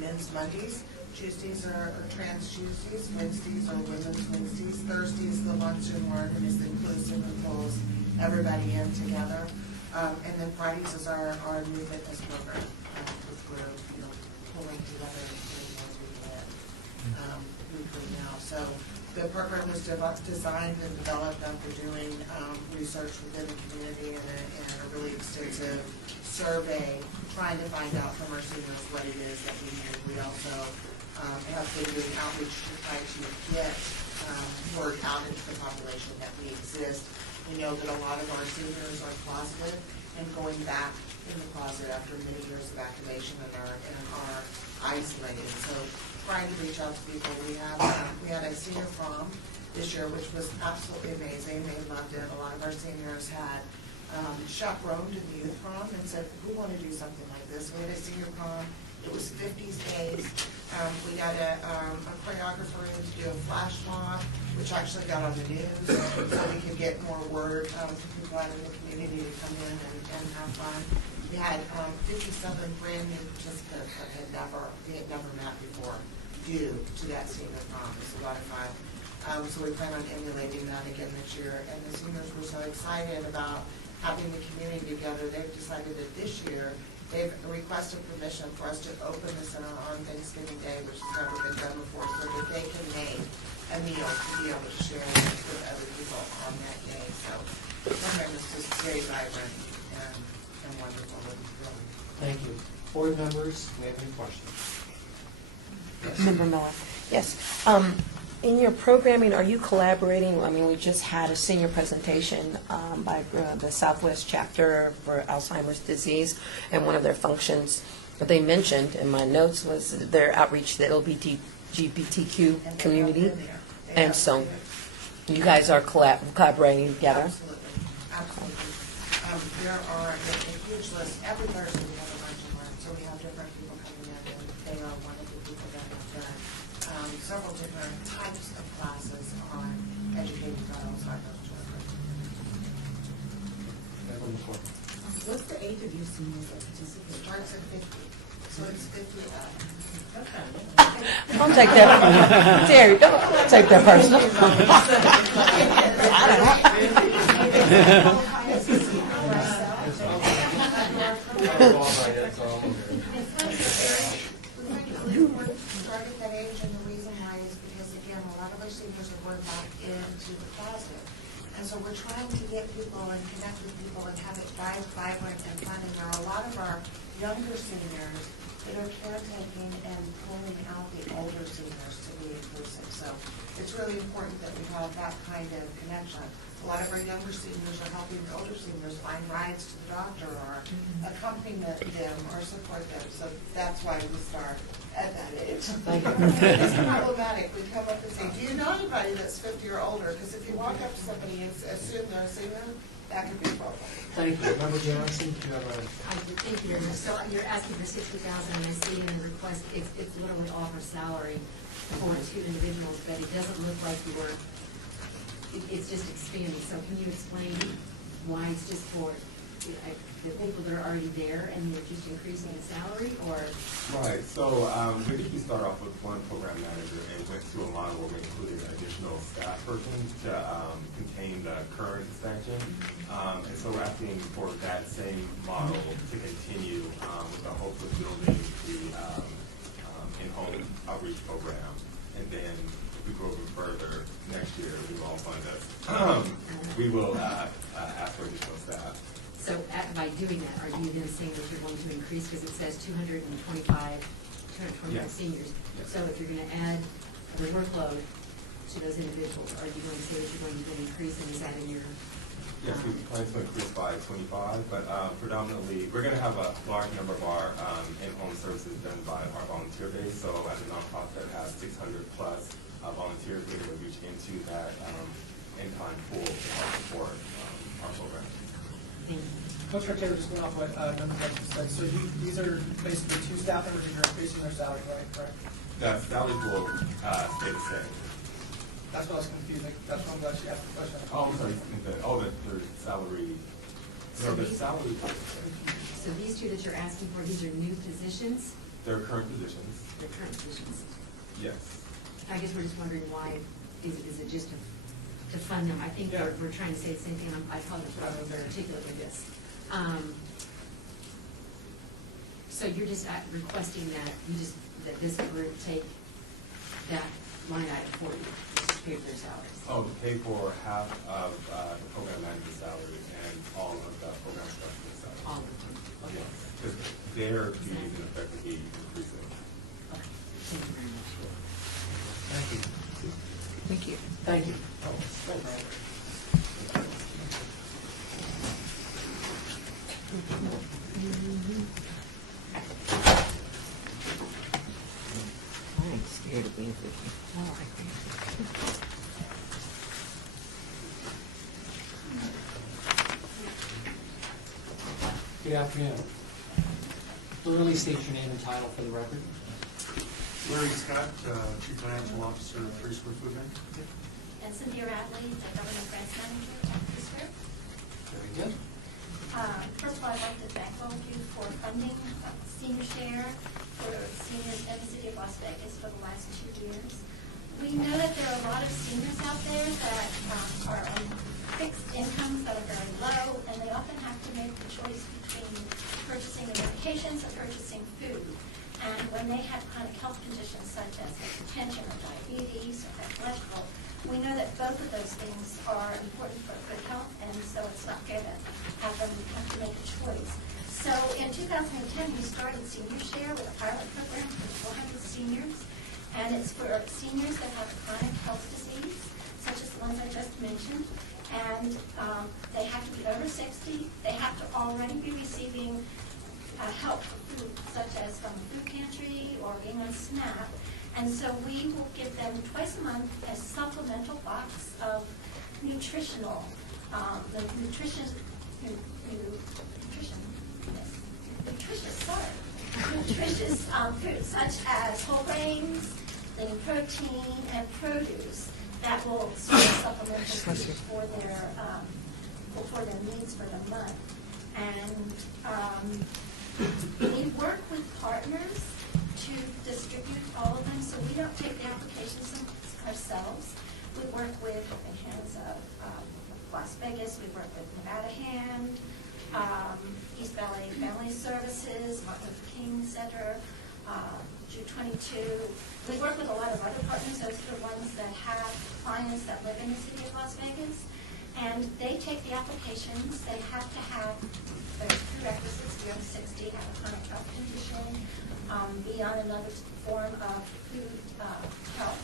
men's Mondays. Tuesdays are trans Tuesdays, Wednesdays are women's Wednesdays, Thursdays the lunch and learn and is inclusive and pulls everybody in together. And then Fridays is our new fitness program, which we're pulling together and putting more people in weekly now. So the program was designed and developed after doing research within the community and a really extensive survey trying to find out from our seniors what it is that we need. We also have been doing outreach to try to get word out into the population that we exist. We know that a lot of our seniors are closeted and going back in the closet after many years of activation and are isolated. So trying to reach out to people. We had a senior prom this year, which was absolutely amazing. They loved it. A lot of our seniors had chaperoned in the youth prom and said, "We want to do something like this." We had a senior prom. It was 50s days. We got a choreographer in to do a flash mob, which actually got on the news, so we could get more word to people out in the community to come in and have fun. We had 57 brand new participants that we had never met before due to that senior prom. It was a lot of fun. So we plan on emulating that again this year. And the seniors were so excited about having the community together. They've decided that this year they've requested permission for us to open the center on Thanksgiving Day, which has never been done before, so that they can make a meal to be able to share with other people on that day. So the program is just very vibrant and wonderful. Thank you. Board members, do you have any questions? Member Miller. Yes. In your programming, are you collaborating? I mean, we just had a senior presentation by the Southwest chapter for Alzheimer's disease, and one of their functions that they mentioned in my notes was their outreach to the LGBTQ community. And so you guys are collaborating together? Absolutely, absolutely. There are a huge list. Every Thursday we have a lunch and learn, so we have different people coming in, and they are one of the people that have done several different types of classes on educating about Alzheimer's children. What's the age of your seniors that participate? Starts at 50, so it's 50 up. Don't take that, Terry, don't take that personal. I don't know. Start at that age, and the reason why is because, again, a lot of our seniors are going back into the closet. And so we're trying to get people and connect with people and have it vibrant and fun. And there are a lot of our younger seniors that are caretaking and pulling out the older seniors to be inclusive. So it's really important that we have that kind of connection. A lot of our younger seniors are helping the older seniors find rides to the doctor or accompany them or support them. So that's why we start at that age. It's problematic. We come up and say, do you know anybody that's 50 or older? Because if you walk up to somebody and assume they're a senior, that could be a problem. Thank you. Member Johnson, do you have a? I do, thank you very much. So you're asking for 60,000, and I see in the request, it's literally offer salary for 2 individuals, but it doesn't look like it's just expanding. So can you explain why it's just for the people that are already there and you're just increasing the salary, or? Right, so we usually start off with one program manager and went to a model where we included an additional staff person to contain the current expansion. And so we're asking for that same model to continue with the hopes of building the in-home outreach program. And then if we grow even further next year, we will all fund us. We will ask for additional staff. So by doing that, are you then saying that you're going to increase, because it says 225 Yes. seniors? Yes. So if you're going to add the workload to those individuals, are you going to say that you're going to increase, and is that in your? Yes, we plan to increase by 25, but predominantly, we're going to have a large number of our in-home services done by our volunteer base. So as a nonprofit that has 600 plus volunteers, we're going to reach into that in-kind pool to help support our program. Coach Taylor, just going off what Member Hutchins said, so these are basically 2 staff members and you're increasing their salary, right? Correct? The salary will stay the same. That's what I was confusing. That's why I'm glad you asked the question. Oh, I'm sorry. The salary. So No, the these- salary. So these 2 that you're asking for, these are new positions? They're current positions. They're current positions. Yes. I guess we're just wondering why, is it just to fund them? I think we're trying to say the same thing. I apologize for not being articulate with this. So you're just requesting that that this group take that line item for you, just pay for their salaries? Oh, to pay for half of the program manager's salary and all of the program specialist salary. All of them? Okay. Yes, because their fees in effect would be increasing. Okay, thank you very much. Thank you. Thank you. Thank you. I'm scared of being 50. I like being 50. Good afternoon. Clearly state your name and title for the record. Larry Scott, Chief Financial Officer of Three Square Food Bank. And Cynthia Radley, the Government Grants Manager at District. Very good. First of all, I'd like to thank all of you for funding Senior Share for seniors in the city of Las Vegas for the last 2 years. We know that there are a lot of seniors out there that are on fixed incomes that are very low, and they often have to make the choice between purchasing the medications or purchasing food. And when they have chronic health conditions such as hypertension or diabetes or high blood pressure, we know that both of those things are important for good health, and so it's not fair to have them have to make a choice. So So in 2010, we started Senior Share with a pilot program for 400 seniors, and it's for seniors that have chronic health disease, such as the ones I just mentioned, and they have to be over 60. They have to already be receiving help for food, such as from a food pantry or being on SNAP. And so we will give them twice a month a supplemental box of nutritional, nutritious foods such as whole grains, lean protein, and produce that will serve supplemental foods for their needs for the month. And we work with partners to distribute all of them, so we don't take the applications ourselves. We work with the hands of Las Vegas, we work with Nevada Hand, East Valley Family Services, Martin Luther King Center, Jude 22. We work with a lot of other partners. Those are the ones that have clients that live in the city of Las Vegas. And they take the applications. They have to have their prerequisites, be over 60, have a chronic health condition, be on another form of food health.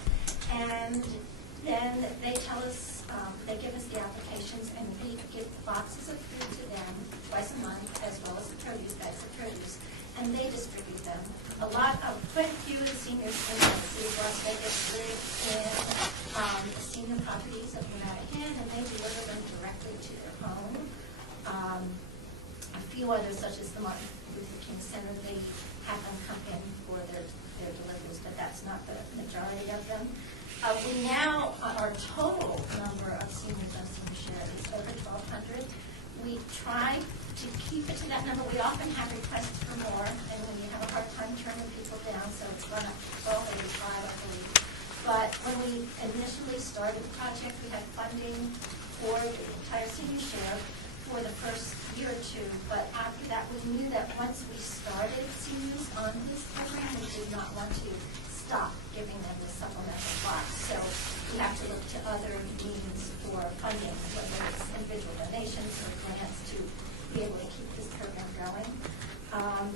And then they tell us, they give us the applications, and we give boxes of food to them twice a month, as well as the produce, bags of produce, and they distribute them. Quite a few of the seniors in the city of Las Vegas live in the senior properties of Nevada Hand, and they deliver them directly to their home. A few others, such as the Martin Luther King Center, they have them come in for their deliveries, but that's not the majority of them. We now, our total number of seniors on Senior Share is over 1,200. We try to keep it to that number. We often have requests for more, and when you have a hard time turning people down, so it's gone up to 1,285, I believe. But when we initially started the project, we had funding for the entire Senior Share for the first year or two, but after that, we knew that once we started seniors on this program, we did not want to stop giving them the supplemental box. So we have to look to other means for funding, whether it's individual donations or grants, to be able to keep this program going.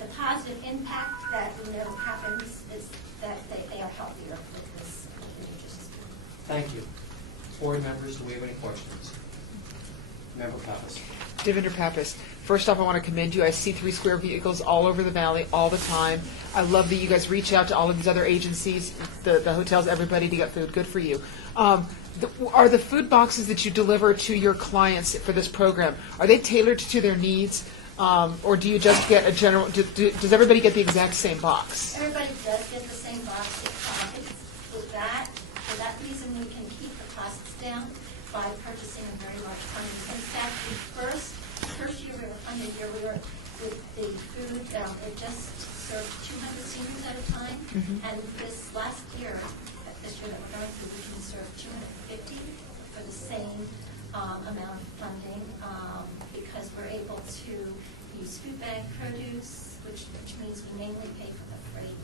The positive impact that we know happens is that they are healthier with this nutritious food. Thank you. Board members, do we have any questions? Member Pappas. Devendra Pappas. First off, I want to commend you. I see 3 Square vehicles all over the valley all the time. I love that you guys reach out to all of these other agencies, the hotels, everybody to get food. Good for you. Are the food boxes that you deliver to your clients for this program, are they tailored to their needs, or do you just get a general, does everybody get the exact same box? Everybody does get the same box. For that reason, we can keep the costs down by purchasing in very large quantities. In fact, the first year we were funded here, we were with the food, it just served 200 seniors at a time. And this last year, this year that we're going through, we can serve 250 for the same amount of funding, because we're able to use food bank produce, which means we mainly pay for the freight,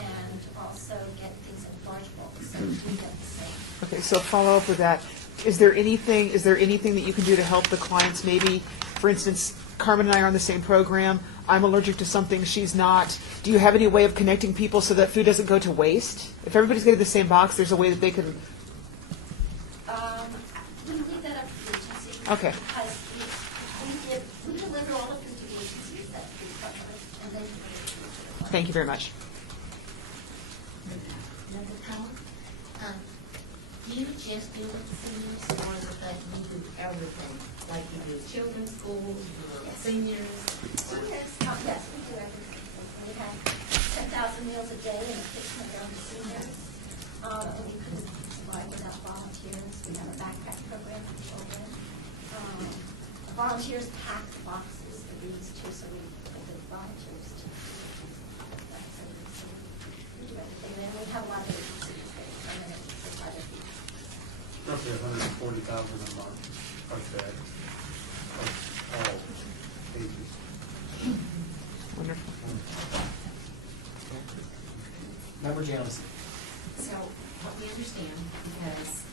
and also get things in large bulk, so we get the same. Okay, so follow up with that. Is there anything that you can do to help the clients? Maybe, for instance, Carmen and I are on the same program. I'm allergic to something, she's not. Do you have any way of connecting people so that food doesn't go to waste? If everybody's getting the same box, there's a way that they can... We leave that up to the agency. Okay. Because we deliver all the food to the agencies that we partner with, and then we deliver it to the client. Thank you very much. Member Powell, do you just do seniors, or is it that you do everything? Like you do children's schools, seniors? Seniors, yes, we do everything. We have 10,000 meals a day in the kitchen of our seniors. And we couldn't survive without volunteers. We have a backpack program for children. Volunteers pack the boxes for these too, so we get the volunteers to that. So we do everything. And we have a lot of agencies that come in and supply their food. Roughly 140,000 a month, like that, of all ages. Wonderful. Member Jones. So what we understand, because,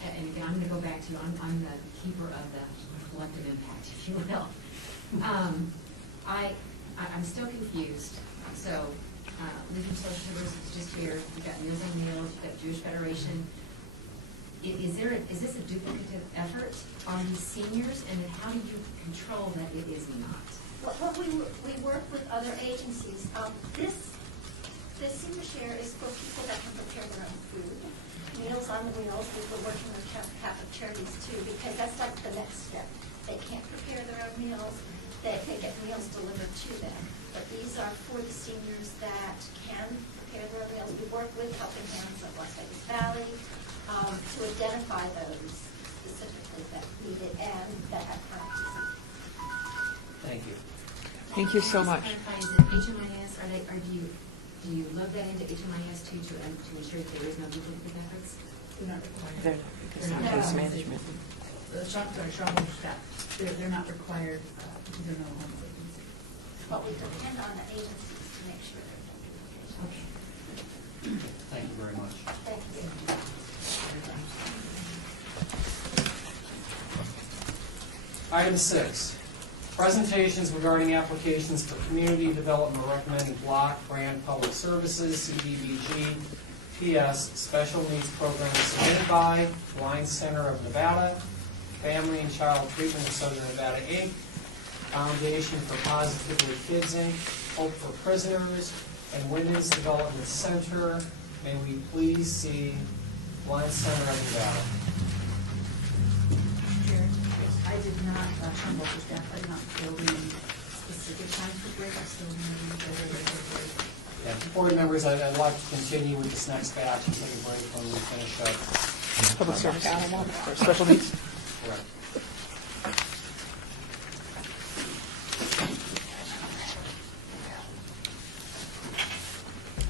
and again, I'm going to go back to, I'm the keeper of the collective impact, if you will. I'm still confused. So, Legion of Social Services is just here, you've got Meals on Wheels, you've got Jewish Federation. Is this a duplicative effort on these seniors, and then how do you control that it is not? Well, we work with other agencies. This senior share is for people that can prepare their own food. Meals on Wheels, we're working with Catholic Charities too, because that's like the next step. They can't prepare their own meals, they get meals delivered to them. But these are for the seniors that can prepare their own meals. We work with Helping Hands of Las Vegas Valley to identify those specifically that need it and that have chronic disease. Thank you. Thank you so much. Is it HMIS, do you load that into HMIS too to ensure that there is no duplicative efforts? They're not required. They're not, because They're of not. case management. The shop staff, they're not required, because they're no home agency. But we depend on the agencies to make sure they're doing Okay. Thank you very much. Thank you. Item 6, presentations regarding applications for Community Development Recommending Block Grant Public Services, CDBG, PS, Special Needs Program submitted by Blind Center of Nevada, Family and Child Treatment of Southern Nevada, Inc., Foundation for Positively Kids, Inc., Hope for Prisoners, and Women's Development Center. May we please see Blind Center of Nevada. I did not, Humboldt staff, I did not fill in specific times for break, I still remember the Yeah, board members, I'd like to continue with this next batch and take a break when we finish up. Public service or special needs? Correct.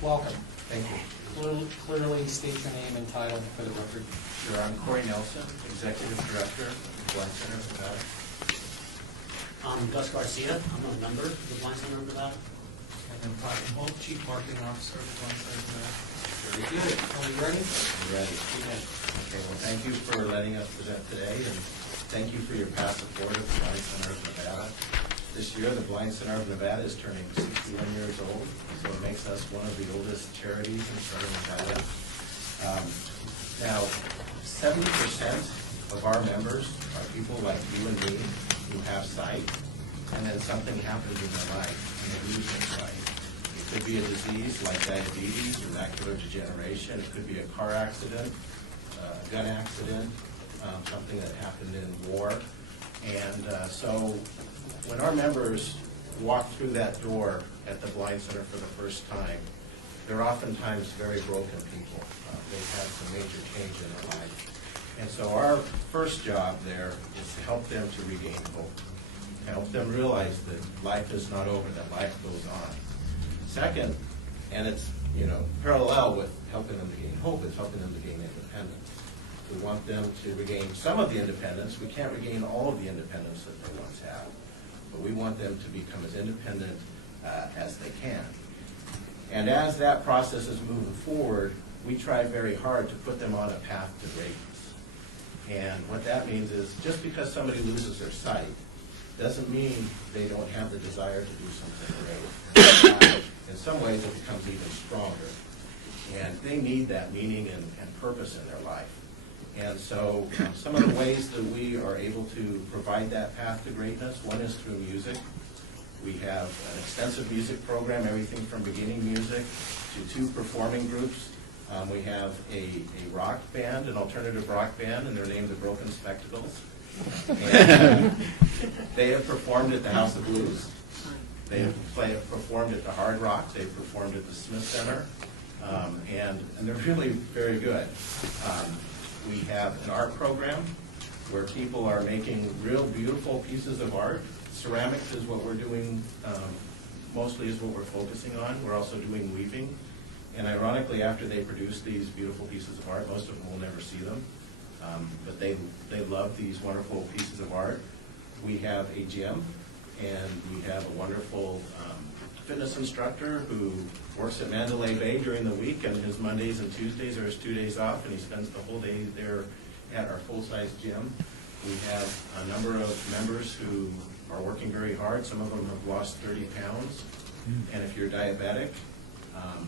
Welcome. Thank you. Clearly state your name and title for the record. Sure, I'm Corey Nelson, Executive Director of the Blind Center of Nevada. I'm Gus Garcia. I'm a member of the Blind Center of Nevada. And Todd Hope, Chief Marketing Officer of the Blind Center of Nevada. Very good. Are we ready? We're ready. Okay, well, thank you for letting us present today, and thank you for your past support of the Blind Center of Nevada. This year, the Blind Center of Nevada is turning 61 years old, so it makes us one of the oldest charities in Southern Nevada. Now, 70% of our members are people like you and me who have sight, and then something happens in their life, and they lose their sight. It could be a disease like diabetes or macular degeneration. It could be a car accident, a gun accident, something that happened in war. And so when our members walk through that door at the Blind Center for the first time, they're oftentimes very broken people. They've had some major change in their life. And so our first job there is to help them to regain hope, to help them realize that life is not over, that life goes on. Second, and it's parallel with helping them to gain hope, is helping them to gain independence. We want them to regain some of the independence. We can't regain all of the independence that they once had, but we want them to become as independent as they can. And as that process is moving forward, we try very hard to put them on a path to greatness. And what that means is just because somebody loses their sight doesn't mean they don't have the desire to do something great. In some ways, it becomes even stronger. And they need that meaning and purpose in their life. And so some of the ways that we are able to provide that path to greatness, one is through music. We have an extensive music program, everything from beginning music to 2 performing groups. We have a rock band, an alternative rock band, and they're named the Broken Spectacles. And, they have performed at the House of Blues. They have performed at the Hard Rock. They've performed at the Smith Center. And they're really very good. We have an art program where people are making real beautiful pieces of art. Ceramics is what we're doing, mostly is what we're focusing on. We're also doing weaving. And ironically, after they produce these beautiful pieces of art, most of them will never see them. But they love these wonderful pieces of art. We have a gym, and we have a wonderful fitness instructor who works at Mandalay Bay during the week, and his Mondays and Tuesdays are his 2 days off, and he spends the whole day there at our full-size gym. We have a number of members who are working very hard. Some of them have lost 30 pounds. And if you're diabetic,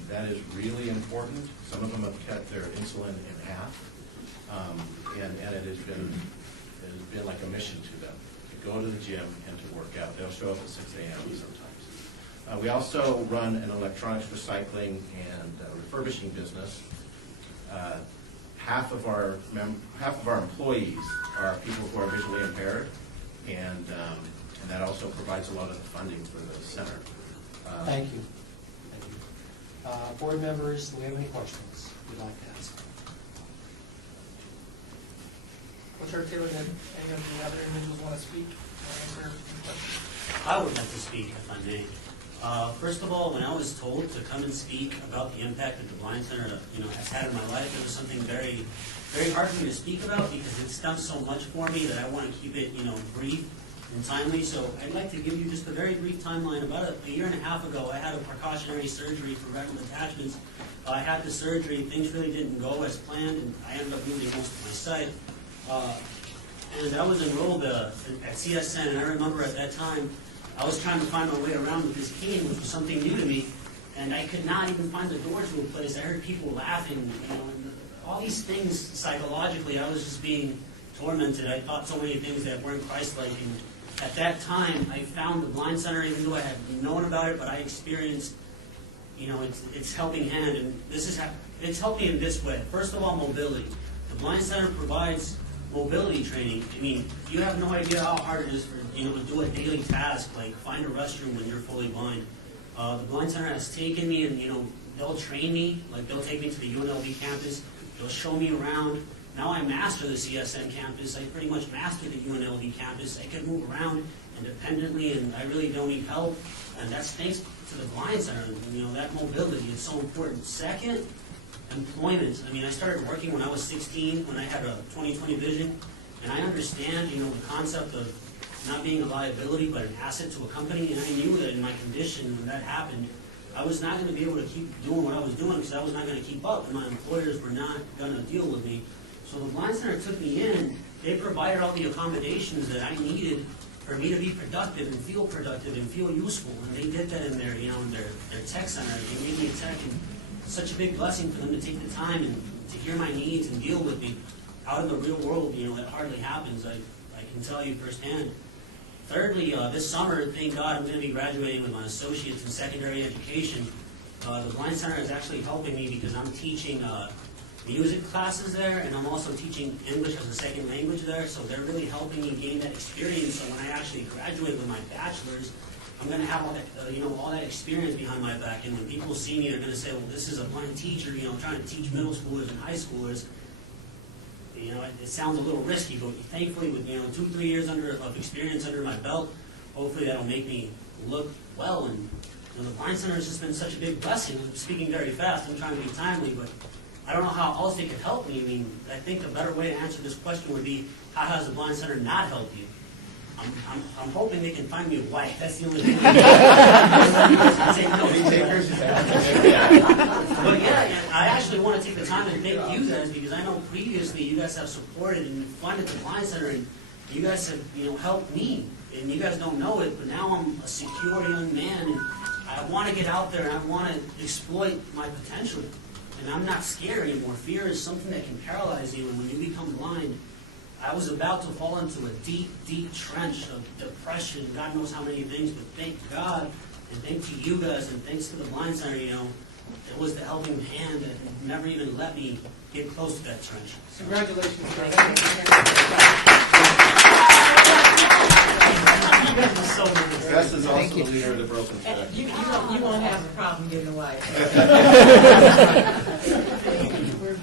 that is really important. Some of them have cut their insulin in half. And it has been like a mission to them to go to the gym and to work out. They'll show up at 6 a.m. sometimes. We also run an electronics recycling and refurbishing business. Half of our employees are people who are visually impaired, and that also provides a lot of the funding for the center. Thank you. Thank you. Board members, do we have any questions you'd like to ask? Well, Chair Taylor, did any of the other individuals want to speak or answer any questions? I would like to speak, if I may. First of all, when I was told to come and speak about the impact that the Blind Center, has had in my life, it was something very, very hard for me to speak about because it's done so much for me that I want to keep it, brief and timely. So I'd like to give you just a very brief timeline. About a year and a half ago, I had a precautionary surgery for retinal detachments. I had the surgery, things really didn't go as planned, and I ended up losing most of my sight. And I was enrolled at CSN, and I remember at that time, I was trying to find my way around with this cane, which was something new to me, and I could not even find the door to a place. I heard people laughing, and all these things psychologically, I was just being tormented. I thought so many things that weren't Christ-like, and at that time, I found the Blind Center, even though I had known about it, but I experienced, its helping hand, and it's helped me in this way. First of all, mobility. The Blind Center provides mobility training. I mean, you have no idea how hard it is for to do a daily task like find a restroom when you're fully blind. The Blind Center has taken me and they'll train me, like they'll take me to the UNLV campus, they'll show me around. Now I master the CSN campus. I pretty much master the UNLV campus. I can move around independently, and I really don't need help. And that's thanks to the Blind Center. That mobility is so important. Second, employment. I mean, I started working when I was 16, when I had a 20/20 vision, and I understand, the concept of not being a liability but an asset to a company, and I knew that in my condition when that happened, I was not going to be able to keep doing what I was doing because I was not going to keep up, and my employers were not going to deal with me. So the Blind Center took me in. They provided all the accommodations that I needed for me to be productive and feel useful, and they did that in their, in their tech center. They made me a tech, and it's such a big blessing for them to take the time and to hear my needs and deal with me. Out in the real world, that hardly happens. I can tell you firsthand. Thirdly, this summer, thank God, I'm going to be graduating with my associates in secondary education. The Blind Center is actually helping me because I'm teaching music classes there, and I'm also teaching English as a second language there, so they're really helping me gain that experience. So when I actually graduate with my bachelor's, I'm going to have all that, all that experience behind my back. And when people see me, they're going to say, well, this is a blind teacher, trying to teach middle schoolers and high schoolers. It sounds a little risky, but thankfully with 2-3 years of experience under my belt, hopefully that'll make me look well. And the Blind Center has just been such a big blessing. I'm speaking very fast. I'm trying to be timely, but I don't know how else they could help me. I mean, I think a better way to answer this question would be, how has the Blind Center not helped you? I'm hoping they can find me a wife. That's the only thing. But yeah, I actually want to take the time and thank you guys because I know previously you guys have supported and funded the Blind Center, and you guys have helped me. And you guys don't know it, but now I'm a secure young man, and I want to get out there and I want to exploit my potential. And I'm not scared anymore. Fear is something that can paralyze you, and when you become blind, I was about to fall into a deep, deep trench of depression, God knows how many things, but thank God, and thanks to you guys, and thanks to the Blind Center, it was the helping hand that never even let me get close to that trench. Congratulations. You guys are so nice. Gus is also the leader of the Broken Check. You won't have a problem getting away.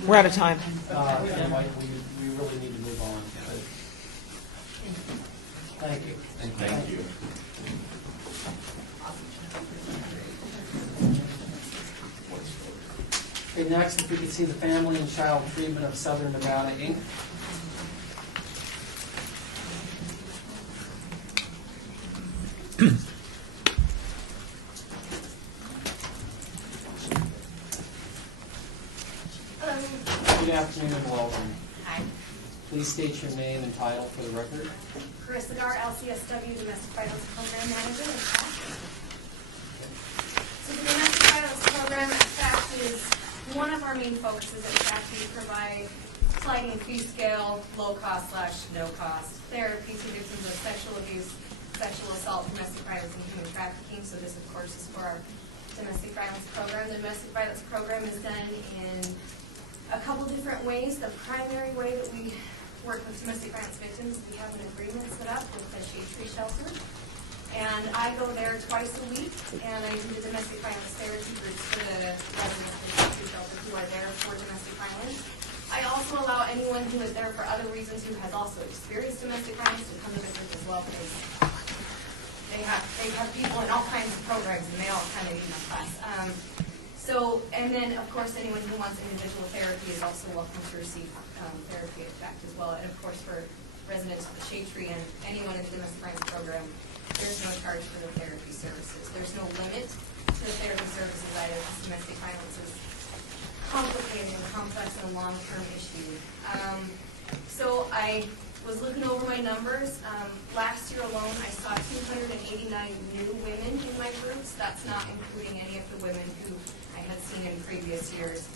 We're out of time. We really need to move on. Thank you. Thank you. Okay, next, if we could see the Family and Child Treatment of Southern Nevada, Inc. Good afternoon and welcome. Hi. Please state your name and title for the record. Carissa Gar, LCSW Domestic Violence Program Manager in FACT. So the Domestic Violence Program at FACT is one of our main focuses at FACT. We provide sliding fee scale, low cost / no cost therapy to victims of sexual abuse, sexual assault, domestic violence, and human trafficking. So this, of course, is for our domestic violence program. The domestic violence program is done in a couple different ways. The primary way that we work with domestic violence victims, we have an agreement set up with the Shade Tree Shelter. And I go there twice a week, and I do the domestic violence therapy groups for the residents of the Shade Tree Shelter who are there for domestic violence. I also allow anyone who is there for other reasons who has also experienced domestic violence to come to the group as well, because they have people in all kinds of programs, and they all kind of need a class. And then, of course, anyone who wants individual therapy is also welcome to receive therapy at FACT as well. And, of course, for residents of the Shade Tree and anyone in the domestic violence program, there's no charge for the therapy services. There's no limit to the therapy services either, because domestic violence is complicated and complex and a long-term issue. So I was looking over my numbers. Last year alone, I saw 289 new women in my groups. That's not including any of the women who I had seen in previous years.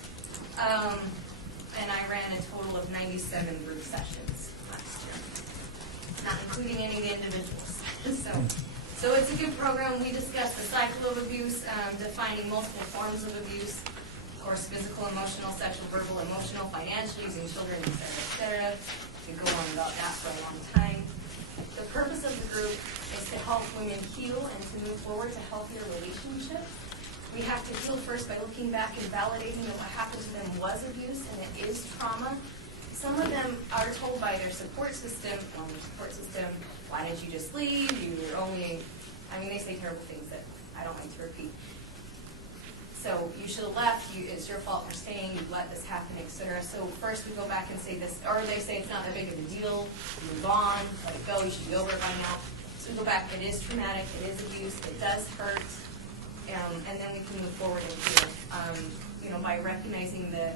And I ran a total of 97 group sessions last year, not including any of the individuals. So it's a good program. We discuss the cycle of abuse, defining multiple forms of abuse, of course, physical, emotional, sexual, verbal, emotional, financial, using children, et cetera, et cetera. We go on about that for a long time. The purpose of the group is to help women heal and to move forward to healthier relationships. We have to heal first by looking back and validating that what happened to them was abuse and it is trauma. Some of them are told by their support system, why didn't you just leave? You were only, they say terrible things that I don't like to repeat. So you should have left, it's your fault for staying, you let this happen, etc. So first we go back and say this, or they say it's not that big of a deal, move on, let it go, you should be over it by now. So we go back, it is traumatic, it is abuse, it does hurt, and then we can move forward and heal. By recognizing the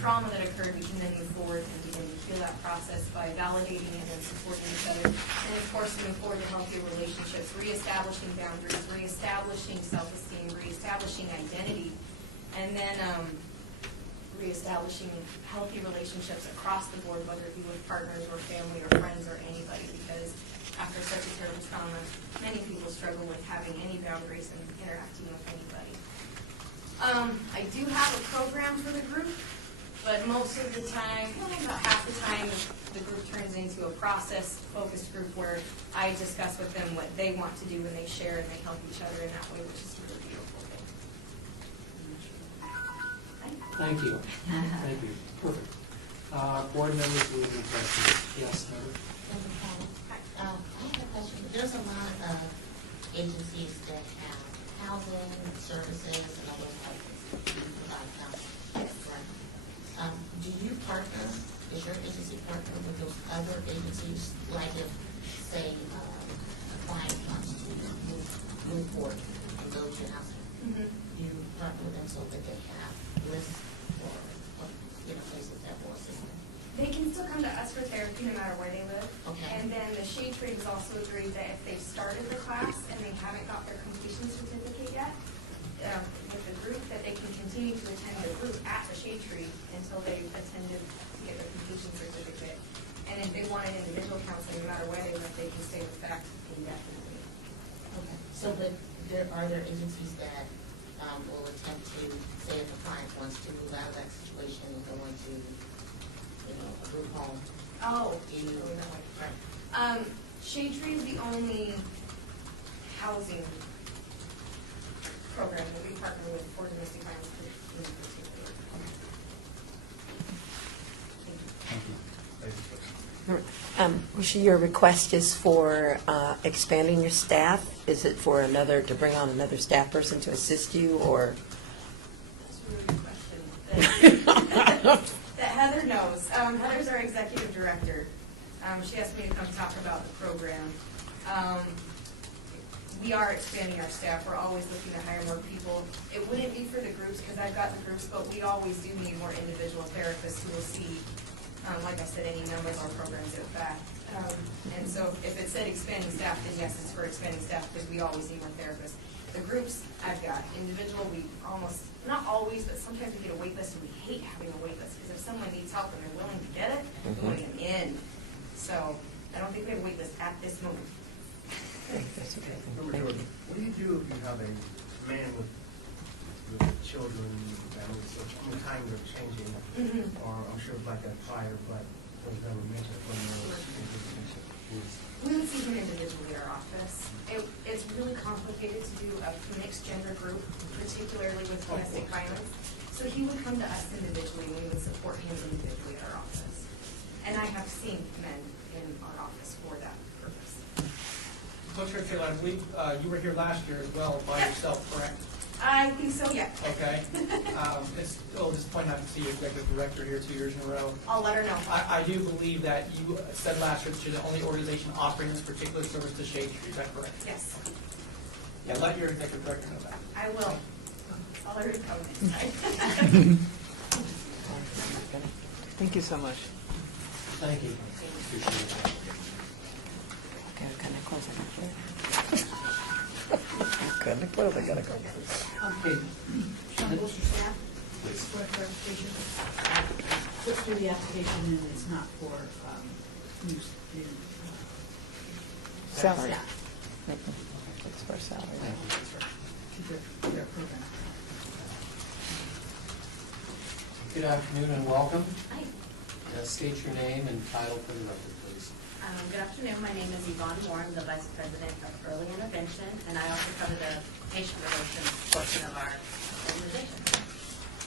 trauma that occurred, we can then move forward and begin to heal that process by validating it and supporting each other. And of course, move forward to healthier relationships, reestablishing boundaries, reestablishing self-esteem, reestablishing identity, and then reestablishing healthy relationships across the board, whether it be with partners or family or friends or anybody, because after such a terrible trauma, many people struggle with having any boundaries and interacting with anybody. I do have a program for the group, but most of the time, about half the time, the group turns into a process-focused group where I discuss with them what they want to do and they share and they help each other in that way, which is a really beautiful thing. Thank you. Thank you. Perfect. Board members, will you questions? Yes, Heather? I have a question. There's a lot of agencies that have housing services and other types of provide housing. Right? Do you partner? Is your agency partner with those other agencies? Like if, say, a client wants to move forward and go to housing, you partner with them so that they have lists or places that will assist them? They can still come to us for therapy no matter where they live. Okay. And then the Shade Tree has also agreed that if they've started the class and they haven't got their completion certificate yet, with the group, that they can continue to attend the group at the Shade Tree until they've attended to get their completion certificate. And if they want an individual counseling, no matter where they live, they can stay with FACT indefinitely. Okay. So are there agencies that will attempt to, say if a client wants to move out of that situation and go into a group home? Oh. Right. Shade Tree is the only housing program that we partner with for domestic violence in particular. Your request is for expanding your staff? Is it for to bring on another staff person to assist you, or? That's a really good question. That Heather knows. Heather's our executive director. She asked me to come talk about the program. We are expanding our staff. We're always looking to hire more people. It wouldn't be for the groups because I've got the groups, but we always do need more individual therapists who will see Like I said, any number of our programs in fact. And so if it said expanding staff, then yes, it's for expanding staff because we always need more therapists. The groups I've got, individual, we almost, not always, but sometimes we get a wait list and we hate having a wait list because if someone needs help and they're willing to get it, we want them in. So I don't think we have a wait list at this moment. Member Jordan, what do you do if you have a man with children, families, so times are changing, or I'm sure like that prior, but for example, mentioned when We would see him individually at our office. It's really complicated to do a mixed gender group, particularly with domestic violence. So he would come to us individually, and we would support him individually at our office. And I have seen men in our office for that purpose. Coach Taylor, I believe you were here last year as well by yourself, correct? I think so, yeah. Okay. It's still disappointing not to see your executive director here 2 years in a row. I'll let her know. I do believe that you said last year that you're the only organization offering this particular service to Shade Tree. Is that correct? Yes. Yeah, let your executive director know that. I will. I'll let her know next time. Thank you so much. Thank you. Okay, can I close it here? Can I close? I gotta go. Okay. Sean Bolster, staff, for clarification. Put through the application and it's not for new Salary. staff. It's for salary. Their program. Good afternoon and welcome. Hi. State your name and title for the record, please. Good afternoon. My name is Yvonne Warren, the Vice President of Early Intervention, and I also cover the patient relations portion of our organization.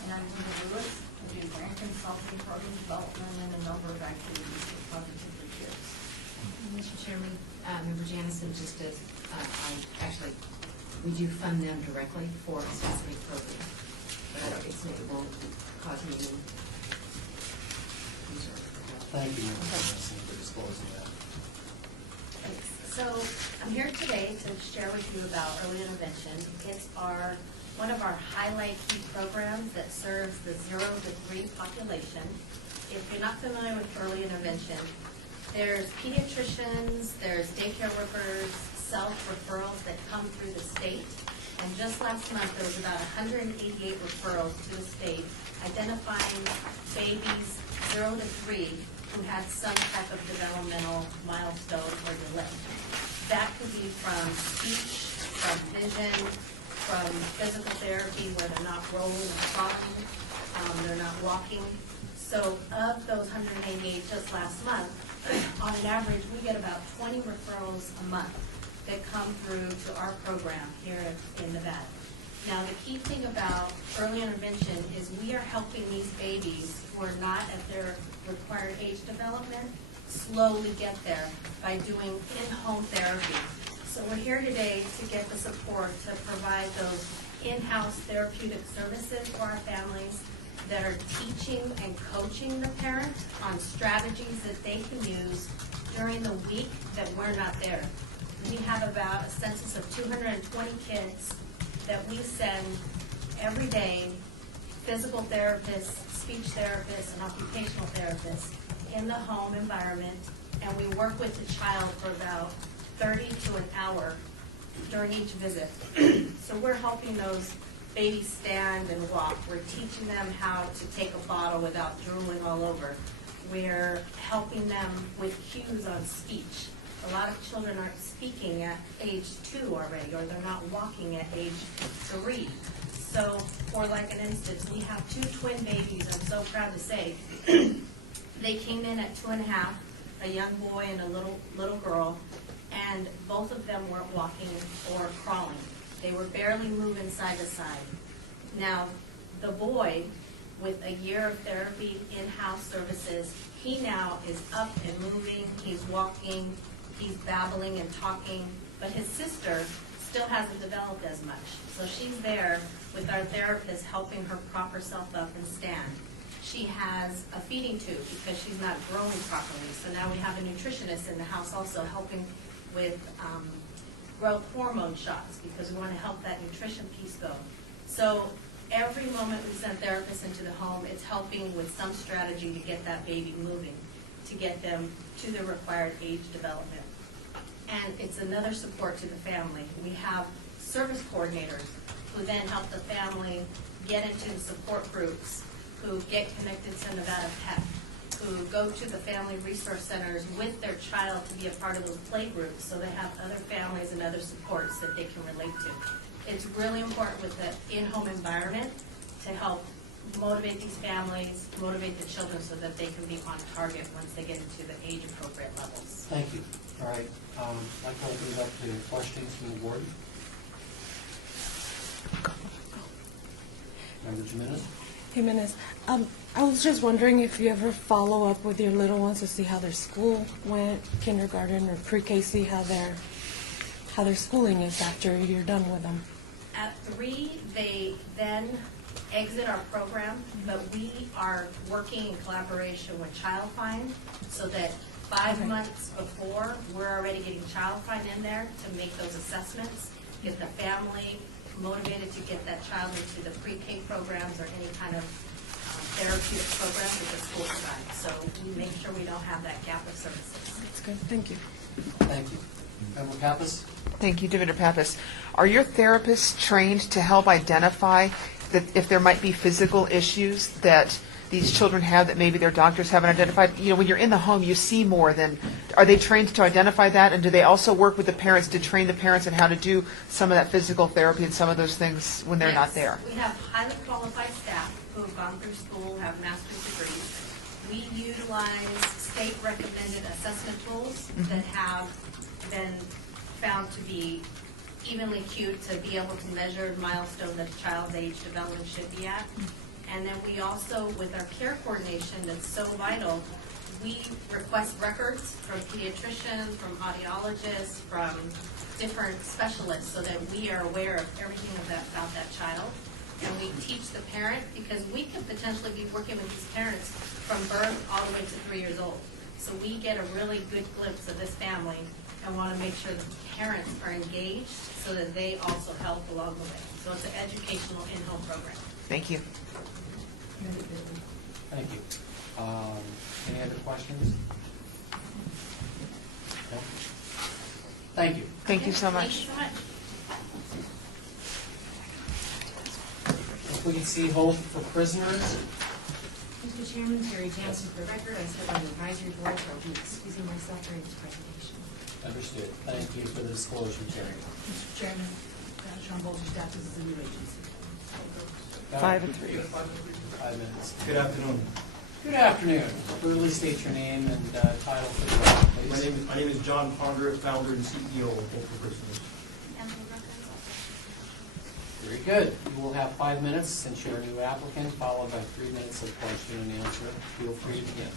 And I'm Linda Lewis. I do grant consulting, program development, and a number of activities for positive kids. Mr. Chairman, Member Janison, just as, we do fund them directly for a specific program, but it won't cause me any concern. Thank you, Member Johnson, for disclosing that. Thanks. So I'm here today to share with you about early intervention. It's one of our highlight key programs that serves the 0 to 3 population. If you're not familiar with early intervention, there's pediatricians, there's daycare workers, self-referrals that come through the state. And just last month, there was about 188 referrals to the state identifying babies 0 to 3 who had some type of developmental milestone or delay. That could be from speech, from vision, from physical therapy where they're not rolling or crawling, they're not walking. So of those 188 just last month, on an average, we get about 20 referrals a month that come through to our program here in Nevada. Now, the key thing about early intervention is we are helping these babies who are not at their required age development slowly get there by doing in-home therapy. So we're here today to get the support to provide those in-house therapeutic services for our families that are teaching and coaching the parent on strategies that they can use during the week that we're not there. We have about a census of 220 kids that we send every day, physical therapists, speech therapists, and occupational therapists in the home environment, and we work with the child for about 30 to an hour during each visit. So we're helping those babies stand and walk. We're teaching them how to take a bottle without drooling all over. We're helping them with cues on speech. A lot of children aren't speaking at age 2 already, or they're not walking at age 3. So, for like an instance, we have 2 twin babies, I'm so proud to say. They came in at 2.5, a young boy and a little girl, and both of them weren't walking or crawling. They were barely moving side to side. Now, the boy, with a year of therapy, in-house services, he now is up and moving, he's walking, he's babbling and talking, but his sister still hasn't developed as much. So she's there with our therapist helping her prop herself up and stand. She has a feeding tube because she's not growing properly. So now we have a nutritionist in the house also helping with growth hormone shots because we want to help that nutrition piece go. So every moment we send therapists into the home, it's helping with some strategy to get that baby moving, to get them to the required age development. And it's another support to the family. We have service coordinators who then help the family get into the support groups, who get connected to Nevada Pet, who go to the family resource centers with their child to be a part of those play groups, so they have other families and other supports that they can relate to. It's really important with the in-home environment to help motivate these families, motivate the children so that they can be on target once they get into the age-appropriate levels. Thank you. All right, I'd like to open it up to questions from the board. Member Jimenez? Jimenez, I was just wondering if you ever follow up with your little ones to see how their school went, kindergarten or pre-K, see how their schooling is after you're done with them. At 3, they then exit our program, but we are working in collaboration with Child Find so that 5 months before, we're already getting Child Find in there to make those assessments, get the family motivated to get that child into the pre-K programs or any kind of therapeutic program that the school provides. So we make sure we don't have that gap of services. That's good. Thank you. Thank you. Member Pappas? Thank you, Director Pappas. Are your therapists trained to help identify that if there might be physical issues that these children have that maybe their doctors haven't identified? You know, when you're in the home, you see more than, are they trained to identify that? And do they also work with the parents to train the parents on how to do some of that physical therapy and some of those things when they're not there? We have highly qualified staff who have gone through school, have master's degrees. We utilize state-recommended assessment tools that have been found to be evenly cued to be able to measure the milestone that a child's age development should be at. And then we also, with our care coordination that's so vital, we request records from pediatricians, from audiologists, from different specialists so that we are aware of everything about that child. And we teach the parent, because we could potentially be working with these parents from birth all the way to 3 years old. So we get a really good glimpse of this family and want to make sure that parents are engaged so that they also help along the way. So it's an educational in-home program. Thank you. Thank you. Any other questions? No? Thank you. Thank you so much. Thank you so much. If we can see Hope for Prisoners. Mr. Chairman, Terry Jansen for the record. I serve on the advisory board, so I'll be excusing myself during this presentation. Understood. Thank you for the disclosure, Terry. Mr. Chairman, Sean Bolger, staff, this is a new agency. 5 and 3. 5 minutes. Good afternoon. Good afternoon. Clearly state your name and title for the record, please. My name is John Ponder, founder and CEO of Hope for Prisoners. Very good. You will have 5 minutes since you're a new applicant, followed by 3 minutes of question and answer. Feel free to begin.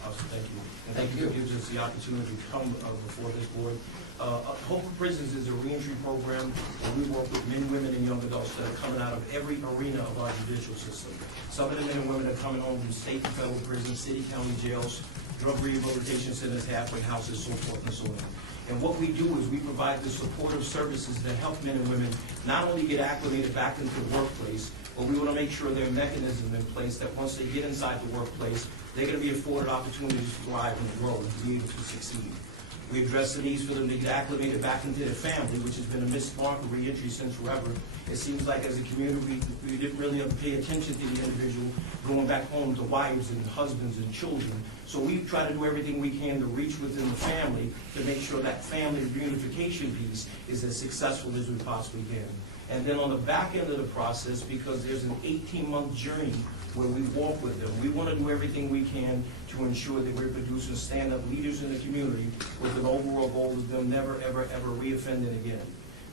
Thank you. And thank you for giving us the opportunity to come before this board. Hope for Prisons is a reentry program where we work with men, women, and young adults that are coming out of every arena of our judicial system. Some of the men and women are coming home from state and federal prisons, city, county jails, drug rehabilitation centers, halfway houses, so forth and so on. And what we do is we provide the supportive services that help men and women not only get acclimated back into the workplace, but we want to make sure there are mechanisms in place that once they get inside the workplace, they're going to be afforded opportunities to thrive and grow and to be able to succeed. We address the needs for them to get acclimated back into their family, which has been a missed mark of reentry since forever. It seems like as a community, we didn't really pay attention to the individual going back home to wives and husbands and children. So we try to do everything we can to reach within the family to make sure that family reunification piece is as successful as we possibly can. And then on the back end of the process, because there's an 18-month journey where we walk with them, we want to do everything we can to ensure that we're producing stand-up leaders in the community with an overall goal of them never, ever, ever reoffending again.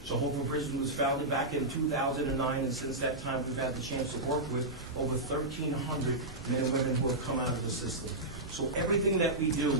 So Hope for Prisons was founded back in 2009, and since that time we've had the chance to work with over 1,300 men and women who have come out of the system. So everything that we do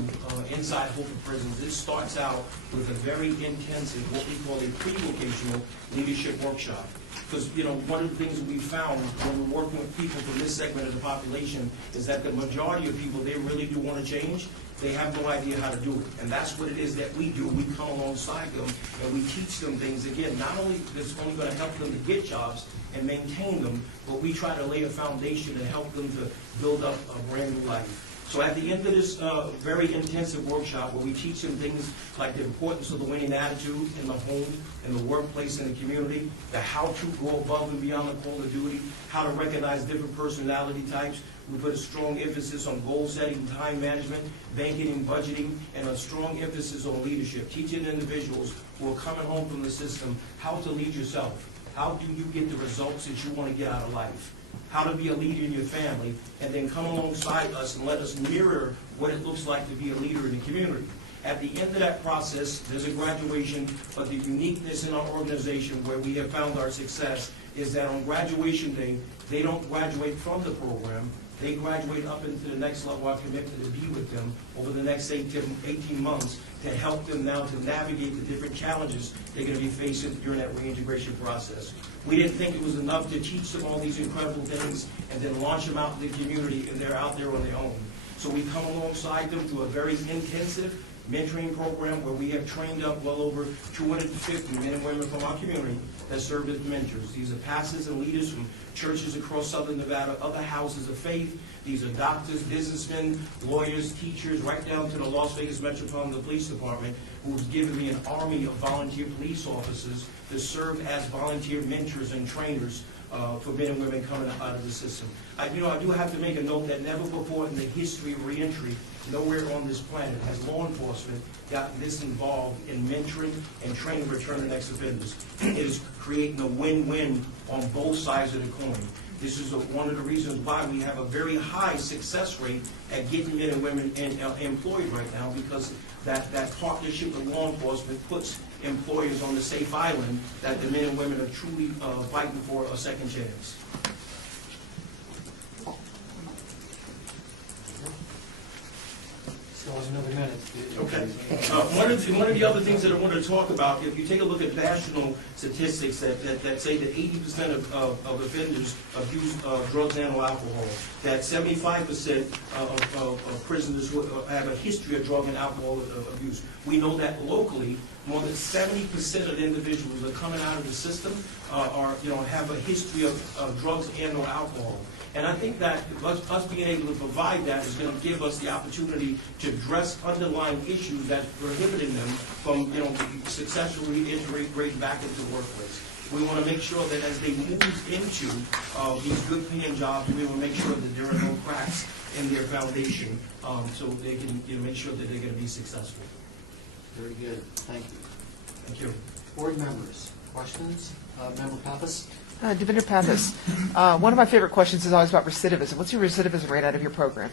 inside Hope for Prisons, it starts out with a very intensive, what we call a pre-vocational leadership workshop. Because, you know, one of the things that we found when we're working with people from this segment of the population is that the majority of people, they really do want to change. They have no idea how to do it. And that's what it is that we do. We come alongside them and we teach them things. Again, not only that's only going to help them to get jobs, and maintain them, but we try to lay a foundation and help them to build up a brand new life. So at the end of this very intensive workshop, where we teach them things like the importance of the winning attitude in the home, in the workplace, in the community, the how to go above and beyond the call of duty, how to recognize different personality types. We put a strong emphasis on goal setting, time management, banking and budgeting, and a strong emphasis on leadership, teaching individuals who are coming home from the system how to lead yourself. How do you get the results that you want to get out of life? How to be a leader in your family, and then come alongside us and let us mirror what it looks like to be a leader in the community. At the end of that process, there's a graduation, but the uniqueness in our organization where we have found our success is that on graduation day, they don't graduate from the program. They graduate up into the next level. Our commitment to be with them over the next 18 months to help them now to navigate the different challenges they're going to be facing during that reintegration process. We didn't think it was enough to teach them all these incredible things and then launch them out in the community, and they're out there on their own. So we come alongside them through a very intensive mentoring program where we have trained up well over 250 men and women from our community that serve as mentors. These are pastors and leaders from churches across Southern Nevada, other houses of faith. These are doctors, businessmen, lawyers, teachers, right down to the Las Vegas Metropolitan Police Department, who's given me an army of volunteer police officers to serve as volunteer mentors and trainers for men and women coming out of the system. I do have to make a note that never before in the history of reentry, nowhere on this planet has law enforcement gotten this involved in mentoring and training returning ex-offenders. It is creating a win-win on both sides of the coin. This is one of the reasons why we have a very high success rate at getting men and women employed right now, because that partnership with law enforcement puts employers on the safe island that the men and women are truly fighting for a second chance. Still has another minute. Okay. One of the other things that I wanted to talk about, if you take a look at national statistics that say that 80% of offenders abuse drugs and or alcohol, that 75% of prisoners who have a history of drug and alcohol abuse. We know that locally, more than 70% of individuals that are coming out of the system have a history of drugs and or alcohol. And I think that us being able to provide that is going to give us the opportunity to address underlying issues that's prohibiting them from, successfully integrating back into the workplace. We want to make sure that as they move into these good paying jobs, we want to make sure that there are no cracks in their foundation, so they can make sure that they're going to be successful. Very good. Thank you. Thank you. Board members, questions? Member Pappas? Devinder Pappas, one of my favorite questions is always about recidivism. What's your recidivism rate out of your program?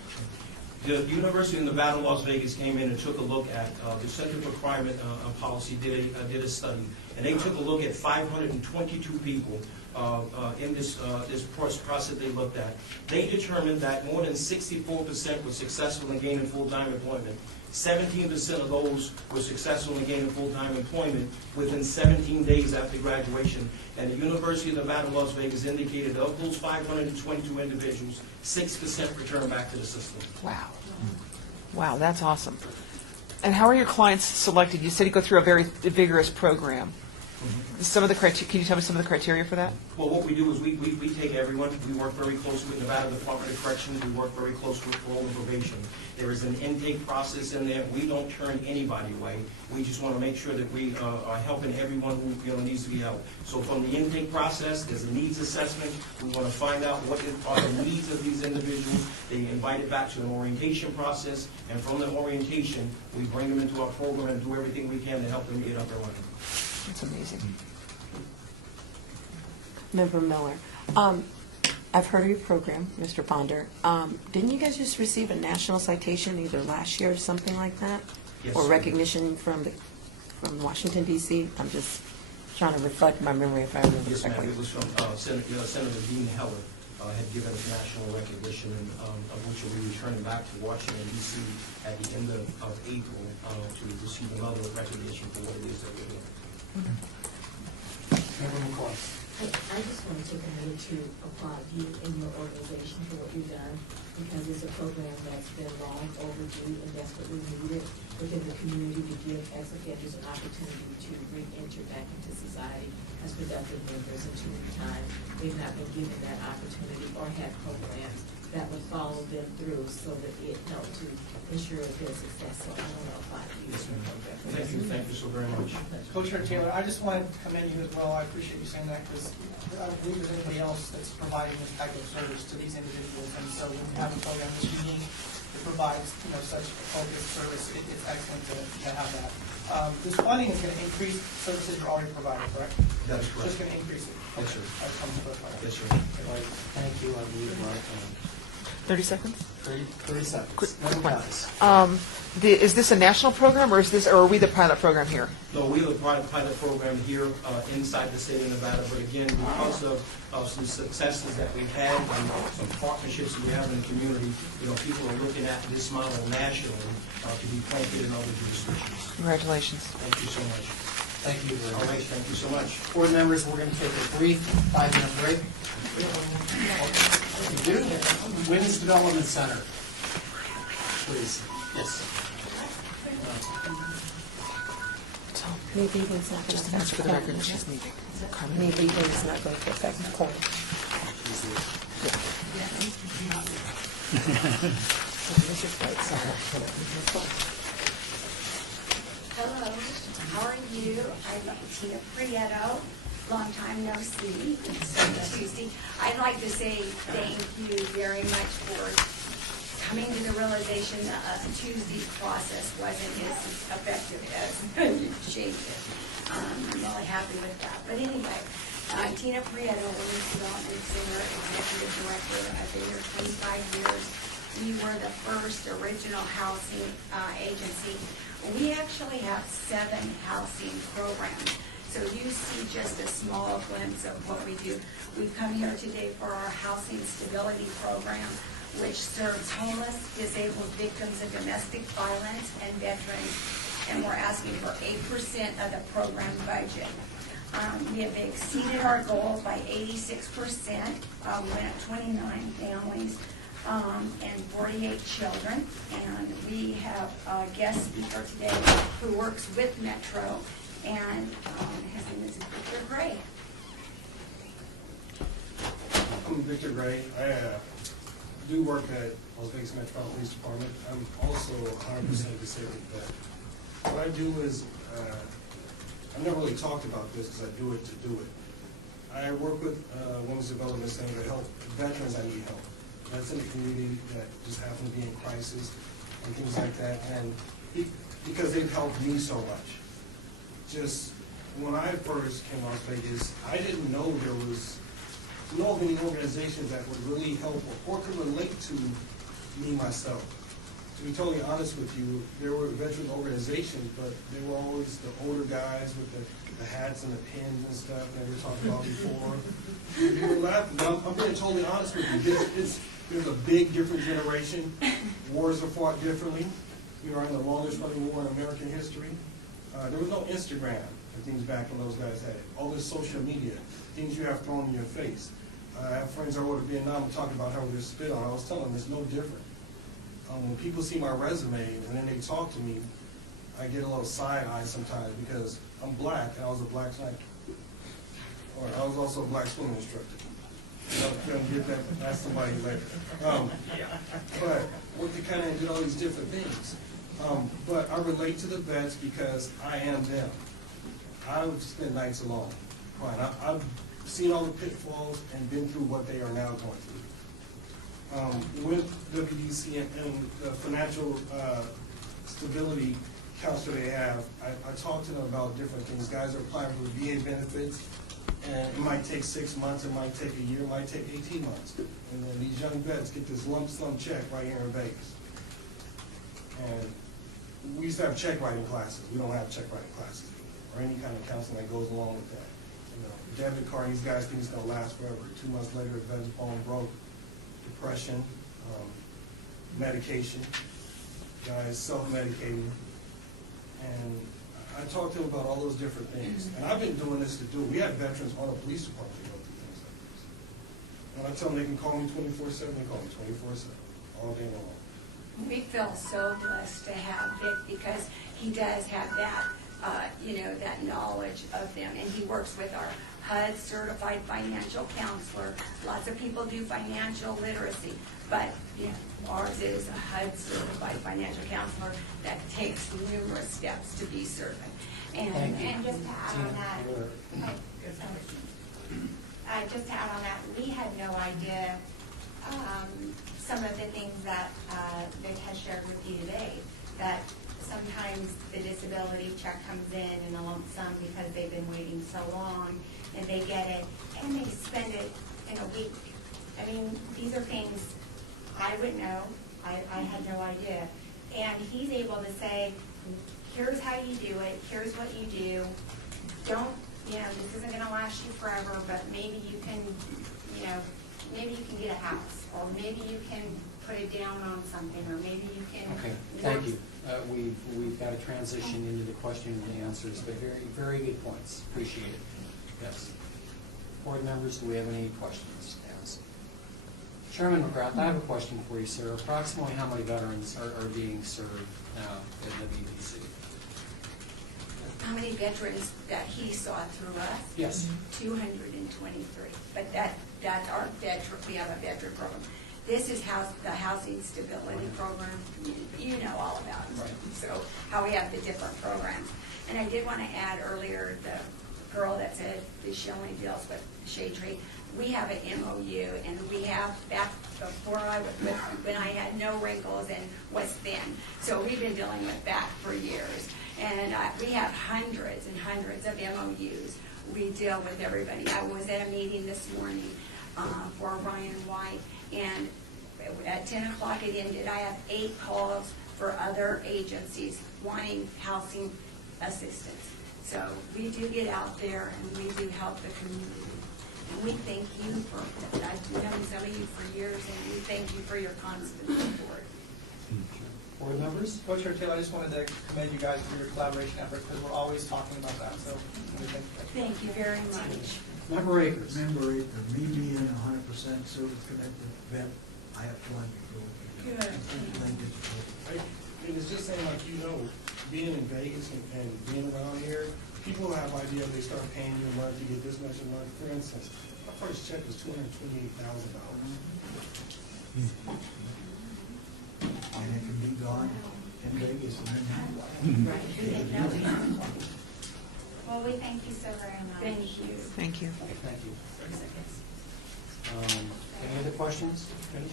The University of Nevada, Las Vegas came in and took a look at the Center for Crime Policy did a study, and they took a look at 522 people in this process they looked at. They determined that more than 64% were successful in gaining full-time employment. 17% of those were successful in gaining full-time employment within 17 days after graduation. And the University of Nevada, Las Vegas indicated of those 522 individuals, 6% returned back to the system. Wow. Wow, that's awesome. And how are your clients selected? You said you go through a very vigorous program. Some of the can you tell me some of the criteria for that? Well, what we do is we take everyone. We work very closely with Nevada Department of Corrections. We work very closely with parole and probation. There is an intake process in there. We don't turn anybody away. We just want to make sure that we are helping everyone who needs to be helped. So from the intake process, there's a needs assessment. We want to find out what are the needs of these individuals. They invite it back to an orientation process, and from the orientation, we bring them into our program and do everything we can to help them get up and running. That's amazing. Member Miller, I've heard of your program, Mr. Ponder. Didn't you guys just receive a national citation either last year or something like that? Yes. Or recognition from Washington, D.C.? I'm just trying to reflect my memory if I remember Yes, ma'am. correctly. It was from Senator Dean Heller had given us national recognition, of which we'll be returning back to Washington, D.C. at the end of April to receive another recognition for what it is that we're doing. Member McCoy? I just want to take a minute to applaud you and your organization for what you've done. because it's a program that's been long overdue and desperately needed within the community to give ex offenders an opportunity to re-enter back into society as productive members. And too many times, they've not been given that opportunity or had programs that would follow them through so that it helped to ensure their success. So I don't know if I use your program. Thank you so very much. Coach Taylor, I just wanted to commend you as well. I appreciate you saying that because I don't believe there's anybody else that's providing this type of service to these individuals. And so when you have a program this unique that provides, such focused service, it's excellent to have that. This funding is going to increase services you're already providing, correct? That is correct. Just going to increase it. Yes, sir. I just wanted to clarify that. Yes, sir. Thank you, I believe we're out of 30 seconds? 30 seconds. Quick Member one. Pappas. Is this a national program, or are we the pilot program here? No, we have a pilot program here inside the state of Nevada, but again, because of some successes that we've had and some partnerships we have in the community, people are looking at this model nationally to be planted in other jurisdictions. Congratulations. Thank you so much. Thank you very All much. right, thank you so much. Board members, we're going to take a brief 5-minute break. We do. Women's Development Center. Please. Yes. Me leaving is not going to Just affect for the record, she's leaving. Me leaving is not going to affect the point. Hello, how are you? I'm Tina Prieto, long time no see, it's Tuesday. I'd like to say thank you very much for coming to the realization that Tuesday's process wasn't as effective as you changed it. I'm really happy with that. But anyway, Tina Prieto, Women's Development Center Executive Director. I've been here 25 years. We were the first original housing agency. We actually have 7 housing programs. So you see just a small glimpse of what we do. We've come here today for our housing stability program, which serves homeless, disabled victims of domestic violence, and veterans. And we're asking for 8% of the program budget. We have exceeded our goal by 86%. We went at 29 families and 48 children. And we have a guest speaker today who works with Metro, and his name is Victor Gray. I'm Victor Gray. I do work at Las Vegas Metropolitan Police Department. I'm also 100% disabled vet. What I do is, I've never really talked about this because I do it to do it. I work with Women's Development Center to help veterans that need help. That's in the community that just happen to be in crisis and things like that. And because they've helped me so much. Just when I first came to Las Vegas, I didn't know there was of any organizations that would really help or could relate to me myself. To be totally honest with you, there were veteran organizations, but they were always the older guys with the hats and the pins and stuff that we were talking about before. You were laughing. I'm being totally honest with you. There's a big different generation. Wars are fought differently. We are in the longest running war in American history. There was no Instagram and things back when those guys had it. All this social media, things you have thrown in your face. I have friends that were to Vietnam and talking about how they're spit on. I was telling them it's no different. When people see my resume and then they talk to me, I get a little side eye sometimes because I'm black and I was a black sniper. Or I was also a black swimming instructor. You don't get that, ask somebody later. But what they kind of did all these different things. But I relate to the vets because I am them. I've spent nights alone. Fine. I've seen all the pitfalls and been through what they are now going through. With WDC and the financial stability counselor they have, I talk to them about different things. Guys are applying for VA benefits, and it might take 6 months, it might take a year, it might take 18 months. And then these young vets get this lump sum check right here in Vegas. And we used to have check writing classes. We don't have check writing classes or any kind of counseling that goes along with that. Debit card, these guys think it's going to last forever. 2 months later, the vet's phone broke. Depression, medication, guys self-medicating. And I talked to them about all those different things. And I've been doing this to do it. We have veterans on the police department that go through things like this. When I tell them they can call me 24/7, they call me 24/7. all day long. We feel so blessed to have Vic because he does have that, that knowledge of them. And he works with our HUD certified financial counselor. Lots of people do financial literacy, but ours is a HUD certified financial counselor that takes numerous steps to be certified. And just to add on that, we had no idea some of the things that Vic has shared with you today, that sometimes the disability check comes in a lump sum because they've been waiting so long, and they get it, and they spend it in a week. I mean, these are things I wouldn't know. I had no idea. And he's able to say, here's how you do it, here's what you do. Don't, this isn't gonna last you forever, but maybe you can, maybe you can get a house, or maybe you can put it down on something, or maybe you can. Okay, thank you. We've got to transition into the question and answers, but very, very good points. Appreciate it. Yes. Board members, do we have any questions to ask? Chairman McGrath, I have a question for you, sir. Approximately how many veterans are being served now at WBC? How many veterans that he saw through us? Yes. 223. But that's our veteran. We have a veteran program. This is the housing stability program. You know all about it. Right. So how we have the different programs. And I did want to add earlier, the girl that said that she only deals with shade tree. We have an MOU, and we have back before when I had no wrinkles and was thin. So we've been dealing with that for years. And we have hundreds and hundreds of MOUs. We deal with everybody. I was at a meeting this morning for Ryan White, and at 10 o'clock it ended. I have 8 calls for other agencies wanting housing assistance. So we do get out there, and we do help the community. And we thank you for, I've known some of you for years, and we thank you for your constant support. Board members? Coach Taylor, I just wanted to commend you guys for your collaboration efforts, because we're always talking about that, so thank you very much. Member Akers. Member Akers, me being 100% service-connected vet, I have plenty to go. Good. And it's just saying, like, being in Vegas and being around here, people have idea they start paying you a month, you get this much a month. For instance, my first check was $228,000. And it can be gone in Vegas and then Well, we thank you so very much. Thank you. Thank you. Thank you. Any other questions? Finish?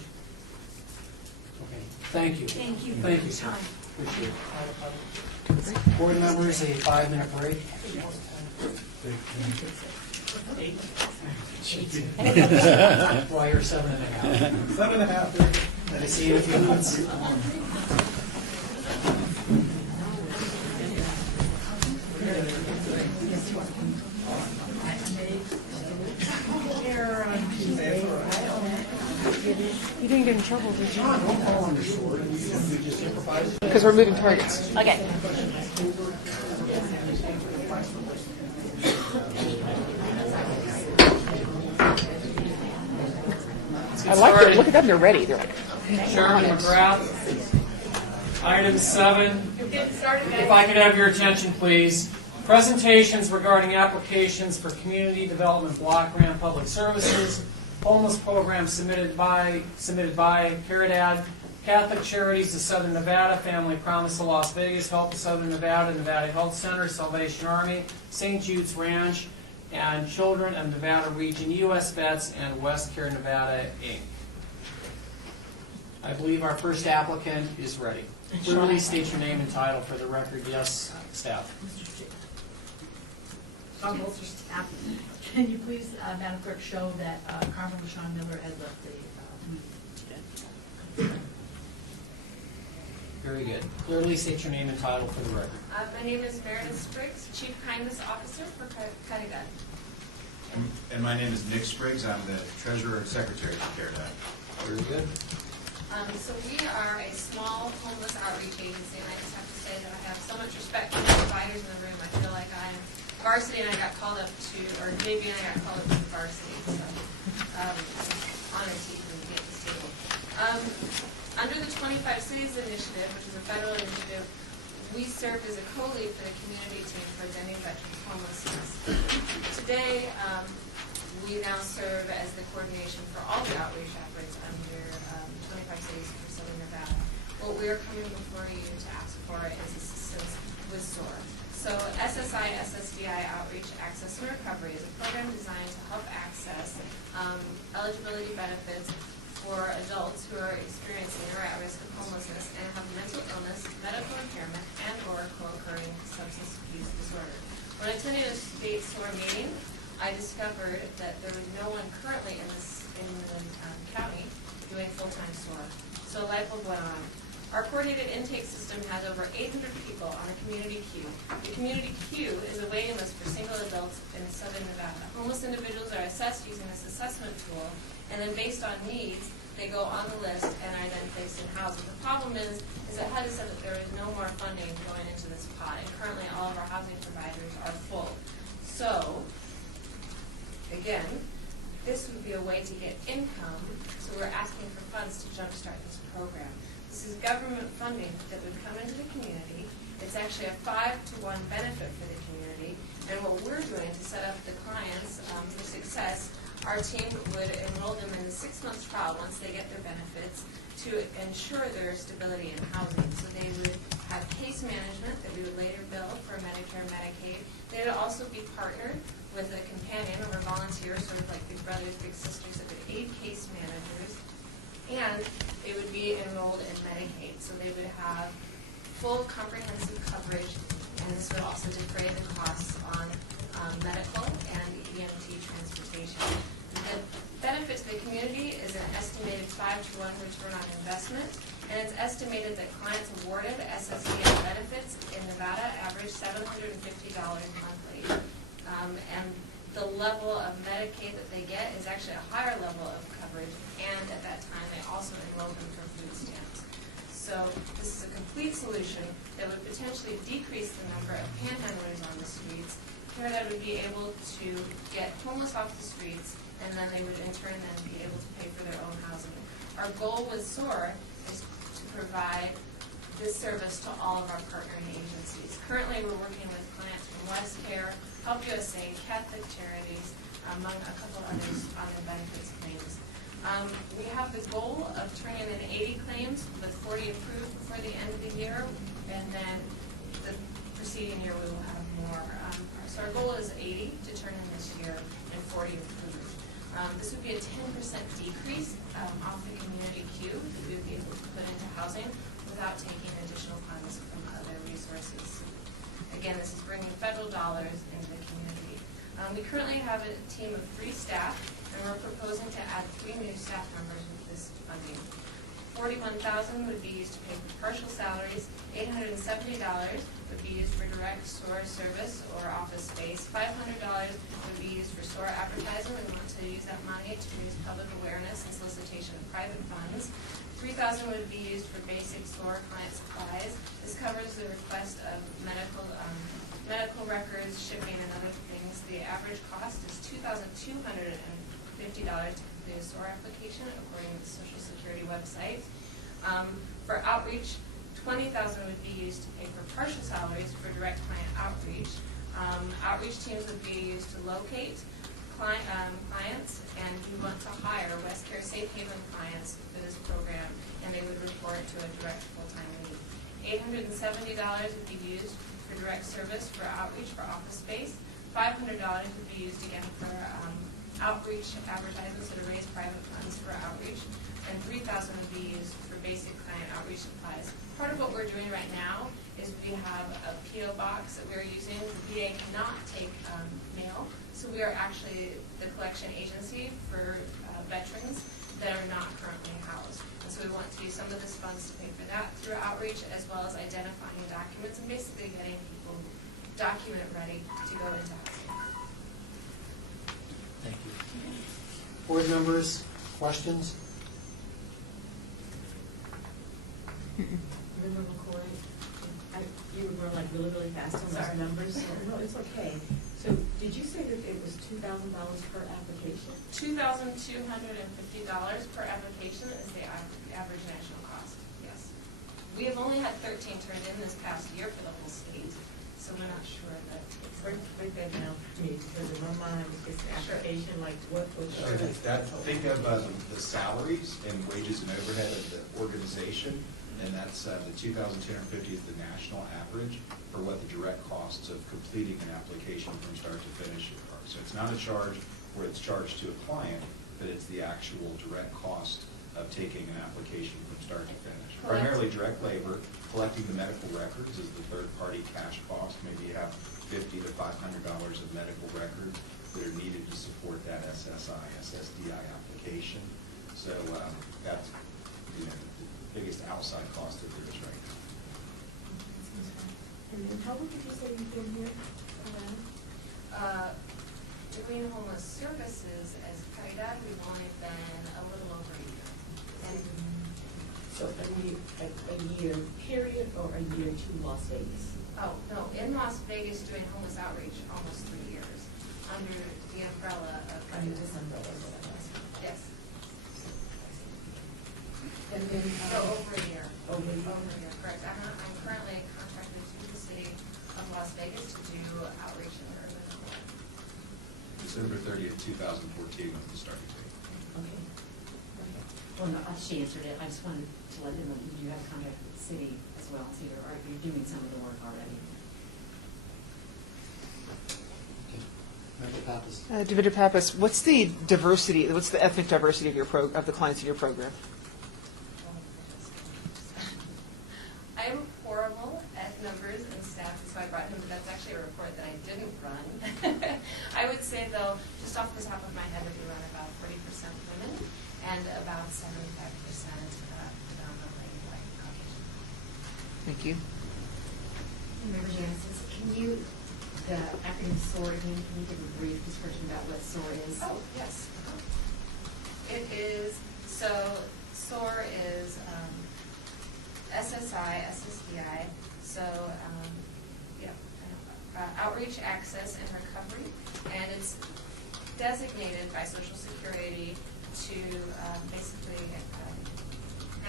Okay. Thank you. Thank you for Thank your you, sir. time. Appreciate it. Board members, a 5-minute break. Well, you're 7.5. 7.5. Let me see you in a few months. You didn't get in trouble, did you? Because we're moving targets. Okay. I like it. Look at them. They're ready. They're like, Chairman McGrath, item 7. If I could have your attention, please. Presentations regarding applications for Community Development Block Grant Public Services, homeless program submitted by Caridad, Catholic Charities of Southern Nevada, Family Promise of Las Vegas, Help of Southern Nevada, Nevada Health Center, Salvation Army, St. Jude's Ranch, and Children of Nevada Region, U.S. Vets, and West Care Nevada, Inc. I believe our first applicant is ready. Clearly state your name and title for the record. Yes, staff. Sean Bolster, staff. Can you please, Madam Clerk, show that Carmen LaShawn Miller has left the meeting? Very good. Clearly state your name and title for the record. My name is Meredith Spriggs, Chief Kindness Officer for Caridad. And my name is Nick Spriggs. I'm the Treasurer and Secretary for Caridad. Very good. So we are a small homeless outreach agency, and I just have to say that I have so much respect for the providers in the room. I feel like I'm varsity, and I got called up to, or JV, and I got called up to varsity. So honored to even be at this table. Under the 25 Cities Initiative, which is a federal initiative, we served as a co-lead for the community team for ending veterans homelessness. Today, we now serve as the coordination for all the outreach efforts under 25 Cities for Southern Nevada. What we are coming before you to ask for is assistance with SOAR. So SSI, SSDI Outreach, Access and Recovery is a program designed to help access eligibility benefits for adults who are experiencing or at risk of homelessness and have mental illness, medical impairment, and or co-occurring substance abuse disorder. When attending a state SOAR meeting, I discovered that there was no one currently in the county doing full-time SOAR. So a light bulb went on. Our coordinated intake system has over 800 people on a community queue. The community queue is a waiting list for single adults in Southern Nevada. Homeless individuals are assessed using this assessment tool, and then based on needs, they go on the list and are then placed in housing. The problem is that HUD has said that there is no more funding going into this pot, and currently all of our housing providers are full. So, again, this would be a way to get income, so we're asking for funds to jumpstart this program. This is government funding that would come into the community. It's actually a 5-to-1 benefit for the community. And what we're doing to set up the clients for success, our team would enroll them in a 6-month trial once they get their benefits to ensure their stability in housing. So they would have case management that we would later bill for Medicare and Medicaid. They would also be partnered with a companion or a volunteer, sort of like big brothers, big sisters that would aid case managers. And they would be enrolled in Medicaid, so they would have full comprehensive coverage, and this would also defray the costs on medical and EMT transportation. The benefit to the community is an estimated 5-to-1 return on investment, and it's estimated that clients awarded SSDI benefits in Nevada average $750 monthly. And the level of Medicaid that they get is actually a higher level of coverage, and at that time they also enroll them for food stamps. So this is a complete solution that would potentially decrease the number of panhandlers on the streets, where that would be able to get homeless off the streets, and then they would in turn then be able to pay for their own housing. Our goal with SOAR is to provide this service to all of our partnering agencies. Currently we're working with clients from WestCare, Help USA, Catholic Charities, among a couple others on the benefits claims. We have the goal of turning in 80 claims with 40 approved before the end of the year, and then the preceding year we will have more. So our goal is 80 to turn in this year and 40 approved. This would be a 10% decrease off the community queue that we would be able to put into housing without taking additional funds from other resources. Again, this is bringing federal dollars into the community. We currently have a team of 3 staff, and we're proposing to add 3 new staff members with this funding. $41,000 would be used to pay for partial salaries. $870 would be used for direct SOAR service or office space. $500 would be used for SOAR advertising. We want to use that money to raise public awareness and solicitation of private funds. $3,000 would be used for basic SOAR client supplies. This covers the request of medical records, shipping, and other things. The average cost is $2,250 to complete a SOAR application, according to the Social Security website. For outreach, $20,000 would be used to pay for partial salaries for direct client outreach. Outreach teams would be used to locate clients, and we want to hire WestCare Safe Haven clients for this program, and they would report to a direct full-time lead. $870 would be used for direct service for outreach for office space. $500 would be used again for outreach advertisements that raise private funds for outreach, and $3,000 would be used for basic client outreach supplies. Part of what we're doing right now is we have a P.O. box that we're using. The VA cannot take mail, so we are actually the collection agency for veterans that are not currently housed. And so we want to use some of this funds to pay for that through outreach, as well as identifying documents and basically getting people document ready to go into housing. Thank you. Board members, questions? Member McCoy, you were going like really fast on those numbers. No, it's okay. So did you say that it was $2,000 per application? $2,250 per application is the average national cost. We have only had 13 turned in this past year for the whole state, so we're not sure that. Break that down to me, because in my mind, it's the application, like what was. Think of the salaries and wages and overhead of the organization, and that's the 2,250 is the national average for what the direct costs of completing an application from start to finish are. So it's not a charge where it's charged to a client, but it's the actual direct cost of taking an application from start to finish. Correct. Primarily direct labor, collecting the medical records is the third-party cash cost. Maybe you have $50 to $500 of medical records that are needed to support that SSI, SSDI application. So that's the biggest outside cost that there is right now. And then how long did you say you've been here? Doing homeless services as Caridad, we've only been a little over a year. So a year period or a year to Las Vegas? Oh, no, in Las Vegas doing homeless outreach almost 3 years under the umbrella of. Under this umbrella, is what I'm asking. Yes. And then. So over a year. Over a year. Over a year, correct. I'm currently contracted to the city of Las Vegas to do outreach in the urban core. December 30th, 2014 was the starting date. Okay. Well, no, she answered it. I just wanted to let them know that you have a contract with the city as well, so you're doing some of the work already. Member Pappas. Divider Pappas, what's the diversity, what's the ethnic diversity of of the clients in your program? I'm horrible at numbers and stats, so I brought him, but that's actually a report that I didn't run. I would say, though, just off the top of my head, we run about 40% women and about 75% predominantly white Caucasian. Thank you. Member Jansen, can you, the acronym SOAR, can you give a brief description about what SOAR is? Oh, yes. It is, so SOAR is SSI, SSDI, so outreach, access, and recovery, and it's designated by Social Security to basically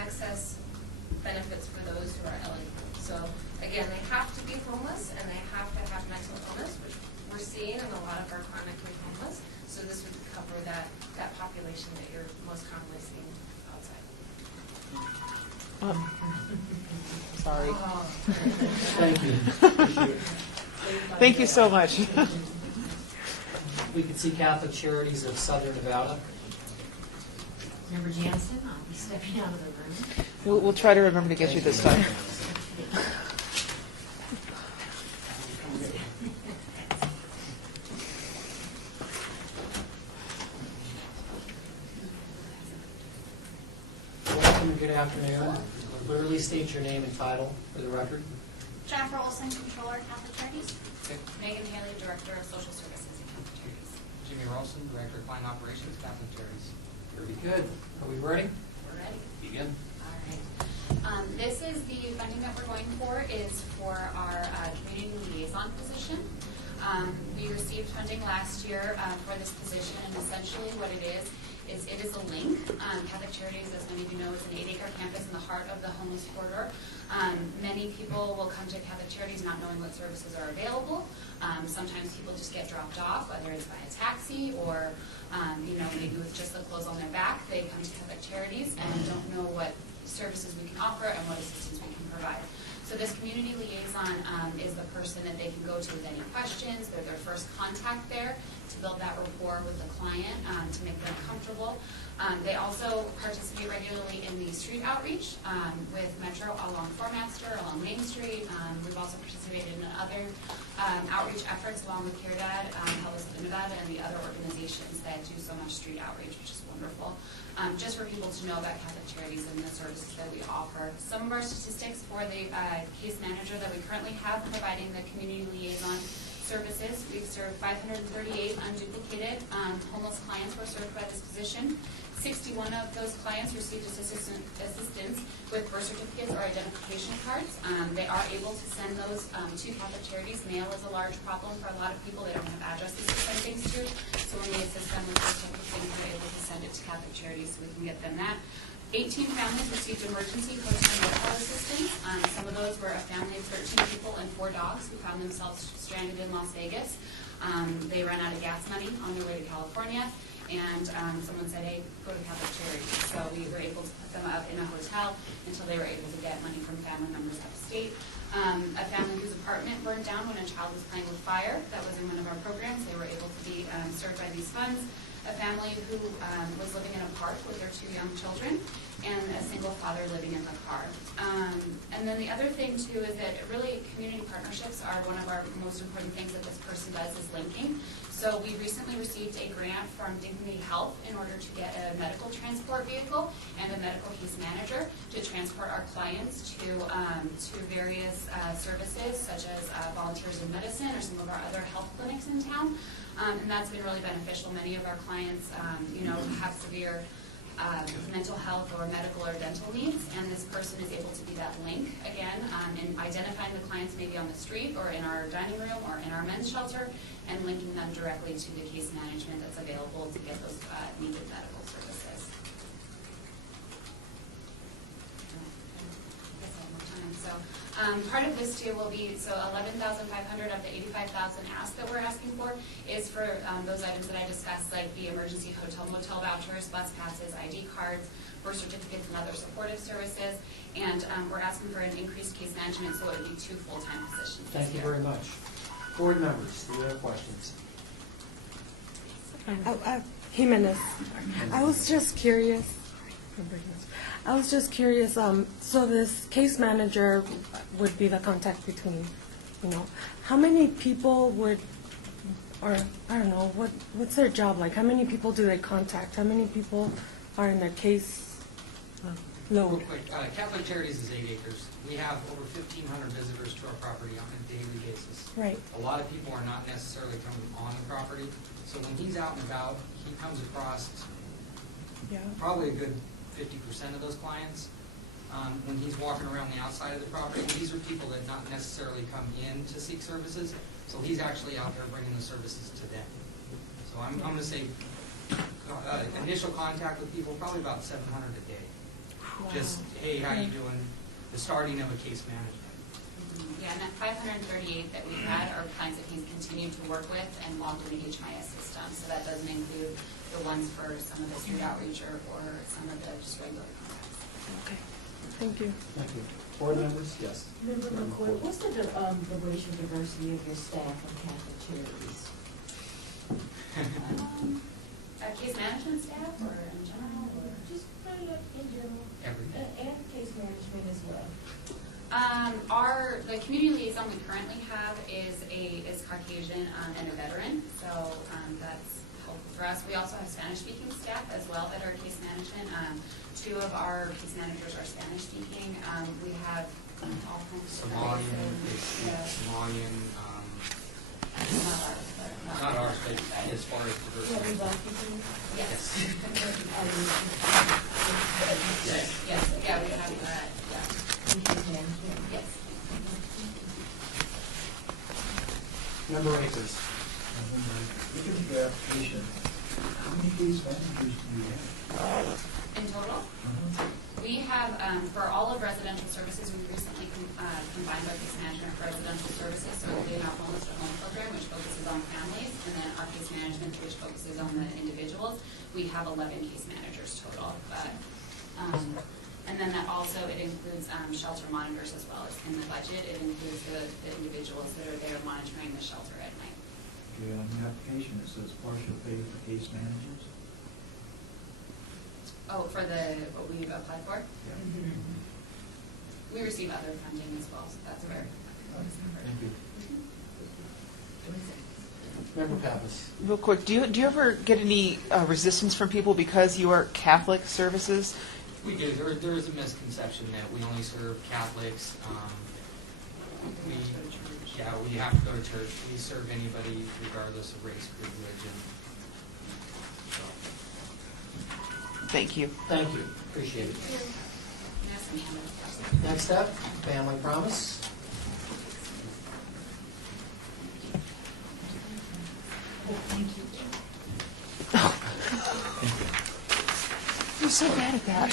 access benefits for those who are eligible. So again, they have to be homeless and they have to have mental illness, which we're seeing in a lot of our chronically homeless. So this would cover that population that you're most commonly seeing outside. Sorry. Thank you. Thank you so much. We could see Catholic Charities of Southern Nevada. Member Jansen, I'll be stepping out of the room. We'll try to remember to get you this time. Welcome and good afternoon. Clearly state your name and title for the record. Jennifer Olson, Controller, Catholic Charities. Megan Haley, Director of Social Services at Catholic Charities. Jimmy Rolson, Director of Client Operations, Catholic Charities. Very good. Are we ready? We're ready. Begin. All right. This is the funding that we're going for is for our community liaison position. We received funding last year for this position, and essentially what it is it is a link. Catholic Charities, as many of you know, is an 8-acre campus in the heart of the homeless corridor. Many people will come to Catholic Charities not knowing what services are available. Sometimes people just get dropped off, whether it's by a taxi or maybe with just the clothes on their back. They come to Catholic Charities and don't know what services we can offer and what assistance we can provide. So this community liaison is the person that they can go to with any questions. They're their first contact there to build that rapport with the client, to make them comfortable. They also participate regularly in the street outreach with Metro along Formaster, along Main Street. We've also participated in other outreach efforts along with Caridad, Help Us Southern Nevada, and the other organizations that do so much street outreach, which is wonderful. Just for people to know about Catholic Charities and the services that we offer. Some of our statistics for the case manager that we currently have providing the community liaison services. We've served 538 unduplicated homeless clients were served by this position. 61 of those clients received assistance with birth certificates or identification cards. They are able to send those to Catholic Charities. Mail is a large problem for a lot of people. They don't have addresses to send things to. So when we assist them with birth certificates, we're able to send it to Catholic Charities so we can get them that. 18 families received emergency post-natal medical assistance. Some of those were a family of 13 people and 4 dogs who found themselves stranded in Las Vegas. They ran out of gas money on their way to California, and someone said, hey, go to Catholic Charities. So we were able to put them up in a hotel until they were able to get money from family members upstate. A family whose apartment burned down when a child was playing with fire. That was in one of our programs. They were able to be served by these funds. A family who was living in a park with their 2 young children, and a single father living in the car. And then the other thing, too, is that really community partnerships are one of our most important things that this person does is linking. So we recently received a grant from Dignity Health in order to get a medical transport vehicle and a medical case manager to transport our clients to various services, such as Volunteers in Medicine or some of our other health clinics in town. And that's been really beneficial. Many of our clients, have severe mental health or medical or dental needs, and this person is able to be that link, again, in identifying the clients maybe on the street or in our dining room or in our men's shelter, and linking them directly to the case management that's available to get those needed medical services. So part of this too will be, so $11,500 of the $85,000 ask that we're asking for is for those items that I discussed, like the emergency hotel motel vouchers, bus passes, ID cards, birth certificates, and other supportive services. And we're asking for an increased case management, so it would be 2 full-time positions this Thank you year. very much. Board members, do you have questions? Jimenez, I was just curious. So this case manager would be the contact between, how many people would, or I don't know, what's their job like? How many people do they contact? How many people are in their case Real load? quick, Catholic Charities is 8 acres. We have over 1,500 visitors to our property on a daily basis. Right. A lot of people are not necessarily coming on the property, so when he's out and about, he comes across probably a good 50% of those clients. When he's walking around the outside of the property, these are people that not necessarily come in to seek services, so he's actually out there bringing the services to them. So I'm going to say initial contact with people, probably about 700 a day. Wow. Just, hey, how you doing? The starting of a case management. Yeah, and that 538 that we had are clients that he's continued to work with and logged in the HMIS system. So that doesn't include the ones for some of the street outreach or some of the just regular contacts. Okay. Thank you. Thank you. Board members, yes. Member McCoy, what's the racial diversity of your staff on Catholic Charities? Case management staff or in general? Or? Just in general. Everything. And case management as well. The community liaison we currently have is Caucasian and a veteran, so that's helpful for us. We also have Spanish-speaking staff as well that are case management. 2 of our case managers are Spanish-speaking. We have all kinds of Somalian, not ours, but as far as diversity. Yes. Yes. Yeah, we have that. Yes. Member Akers. Looking at your application, how many case managers do you have? In total? We have, for all of residential services, we recently combined our case management for residential services, so we're doing our homeless to home program, which focuses on families, and then our case management, which focuses on the individuals. We have 11 case managers total, but, and then that also, it includes shelter monitors as well as in the budget. It includes the individuals that are there monitoring the shelter at night. Okay, on the application, it says partial pay for case managers. Oh, for what we've applied for? Yeah. We receive other funding as well, so that's where. Thank you. Member Pappas. Real quick, do you ever get any resistance from people because you are Catholic services? We do. There is a misconception that we only serve Catholics. We have to go to church. We serve anybody regardless of race, creed, religion. Thank you. Thank you. Appreciate it. Next up, Family Promise. You're so bad at that.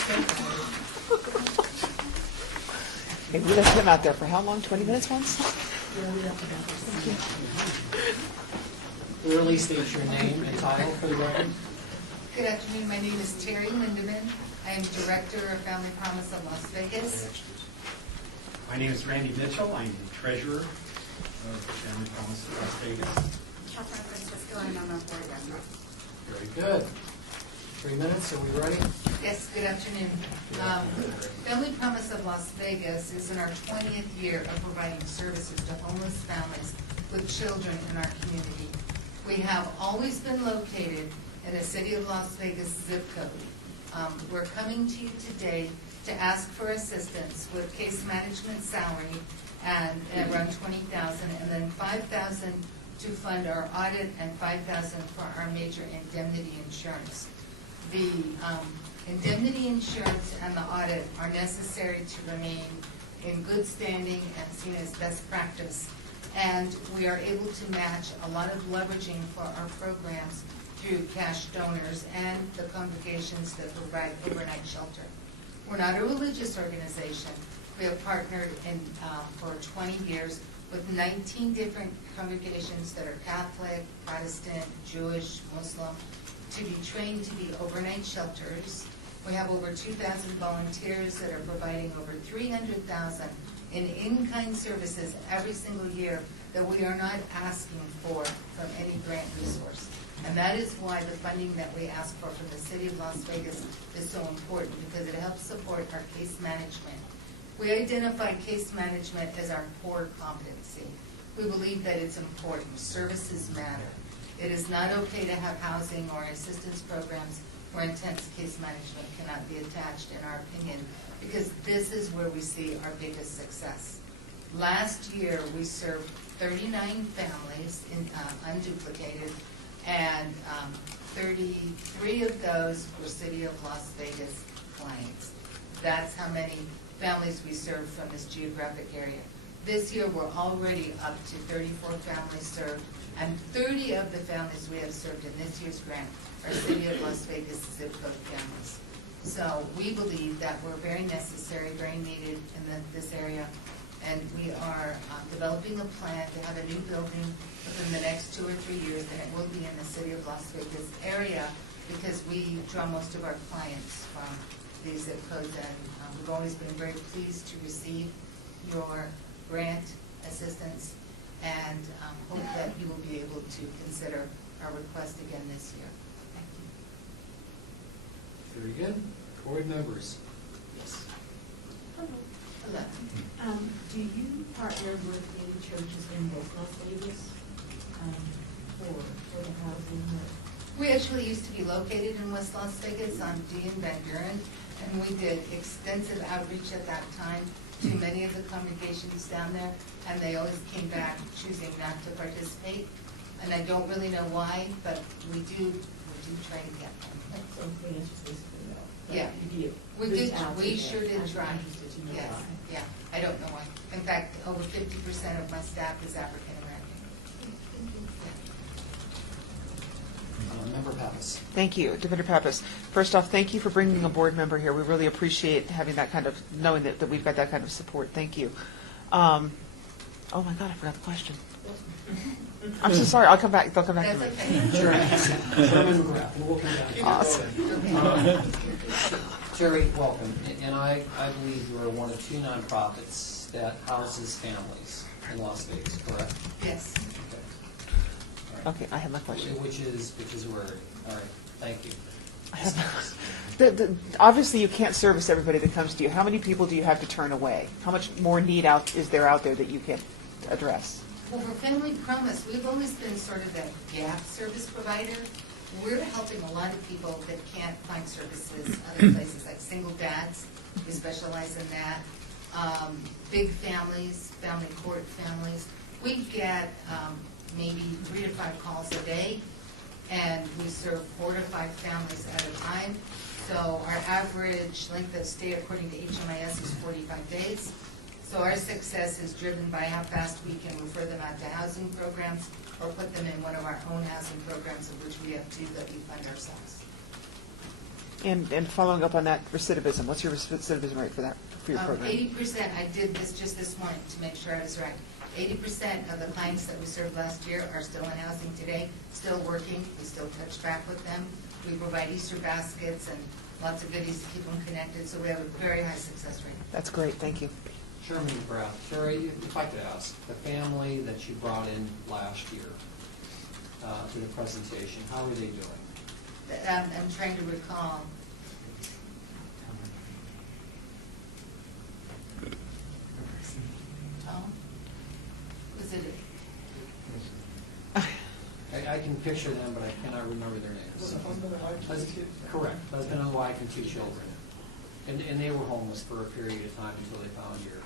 Maybe we left him out there for how long? 20 minutes once? Clearly state your name and title for the record. Good afternoon, my name is Terry Lindeman. I am Director of Family Promise of Las Vegas. My name is Randy Mitchell. I'm the Treasurer of Family Promise of Las Vegas. Catherine Francisco, and I'm on board member. Very good. 3 minutes, are we ready? Yes, good afternoon. Family Promise of Las Vegas is in our 20th year of providing services to homeless families with children in our community. We have always been located in the City of Las Vegas zip code. We're coming to you today to ask for assistance with case management salary and around $20,000, and then $5,000 to fund our audit and $5,000 for our major indemnity insurance. The indemnity insurance and the audit are necessary to remain in good standing and seen as best practice. And we are able to match a lot of leveraging for our programs through cash donors and the congregations that provide overnight shelter. We're not a religious organization. We have partnered for 20 years with 19 different congregations that are Catholic, Protestant, Jewish, Muslim, to be trained to be overnight shelters. We have over 2,000 volunteers that are providing over $300,000 in-kind services every single year that we are not asking for from any grant resource. And that is why the funding that we ask for from the City of Las Vegas is so important, because it helps support our case management. We identify case management as our core competency. We believe that it's important. Services matter. It is not okay to have housing or assistance programs where intense case management cannot be attached, in our opinion, because this is where we see our biggest success. Last year, we served 39 families unduplicated, and 33 of those were City of Las Vegas clients. That's how many families we served from this geographic area. This year, we're already up to 34 families served, and 30 of the families we have served in this year's grant are City of Las Vegas zip code families. So we believe that we're very necessary, very needed in this area, and we are developing a plan to have a new building within the next 2 or 3 years, and it will be in the City of Las Vegas area, because we draw most of our clients from these zip codes, and we've always been very pleased to receive your grant assistance, and hope that you will be able to consider our request again this year. Thank you. Very good. Board members? Yes. Hello. Do you partner with any churches in West Las Vegas for the housing? We actually used to be located in West Las Vegas on D and Van Buren, and we did extensive outreach at that time to many of the congregations down there, and they always came back choosing not to participate. And I don't really know why, but we do try to get them. So the answer is basically no. But Yeah, you did. we sure did try. Yes, yeah, I don't know why. In fact, over 50% of my staff is African American. Member Pappas. Thank you, Defender Pappas. First off, thank you for bringing a board member here. We really appreciate having that kind of, knowing that we've got that kind of support. Thank you. Oh my God, I forgot the question. I'm so sorry. I'll come back. They'll come back to me. Chairman McGrath, and we'll come back. Awesome. Terry, welcome. And I believe you are one of 2 nonprofits that houses families in Las Vegas, correct? Yes. Okay, I have my question. Which is where, all right, thank you. Obviously, you can't service everybody that comes to you. How many people do you have to turn away? How much more need is there out there that you can address? Well, for Family Promise, we've always been sort of that gap service provider. We're helping a lot of people that can't find services other places, like single dads. We specialize in that. Big families, family court families. We get maybe 3 to 5 calls a day, and we serve 4 to 5 families at a time. So our average length of stay, according to HMIS, is 45 days. So our success is driven by how fast we can refer them out to housing programs or put them in one of our own housing programs, of which we have 2 that we fund ourselves. And following up on that, recidivism, what's your recidivism rate for your program? 80%, I did this just this morning to make sure I was right. 80% of the clients that we served last year are still in housing today, still working, we still touch back with them. We provide Easter baskets and lots of goodies to keep them connected, so we have a very high success rate. That's great, thank you. Sherman McGrath. Sherry, if I could ask, the family that you brought in last year to the presentation, how are they doing? I'm trying to recall. Oh, was it? I can picture them, but I cannot remember their names. Correct, husband and wife and 2 children. And they were homeless for a period of time until they found your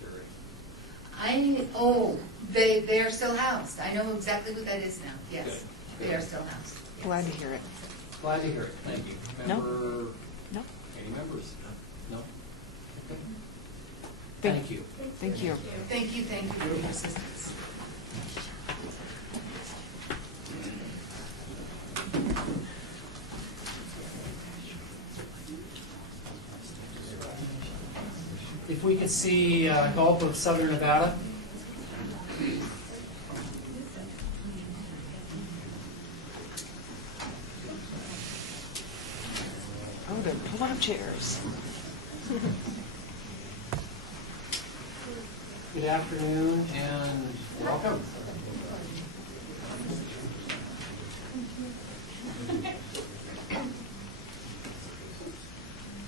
Sherry. They are still housed. I know exactly what that is now. Yes, Good. they are still housed. Glad to hear it. Glad to hear it, thank you. No. Member? No. Any members? No? Okay. Thank you. Thank you. Thank you for your assistance. If we could see Gulf of Southern Nevada. Oh, there are a lot of chairs. Good afternoon and welcome.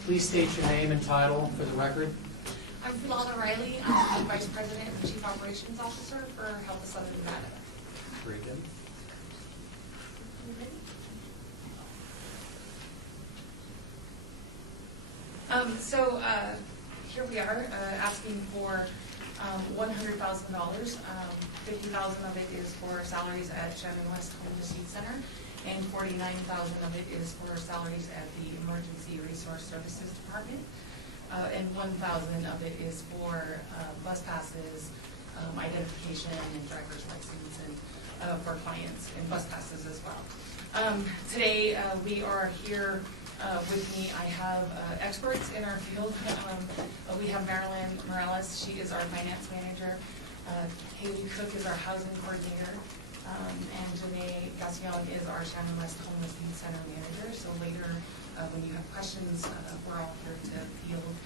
Please state your name and title for the record. I'm Philana Riley. I'm the Vice President and Chief Operations Officer for Health of Southern Nevada. Very good. Here we are asking for $100,000. $50,000 of it is for salaries at Shannon West Homeless Youth Center, and $49,000 of it is for salaries at the Emergency Resource Services Department, and $1,000 of it is for bus passes, identification, and driver's license, and for clients, and bus passes as well. Today we are here. With me, I have experts in our field. We have Marilyn Morales. She is our finance manager. Haley Cook is our housing coordinator. And Janae Gassion is our Shannon West Homeless Youth Center manager. So later, when you have questions, we're all here to field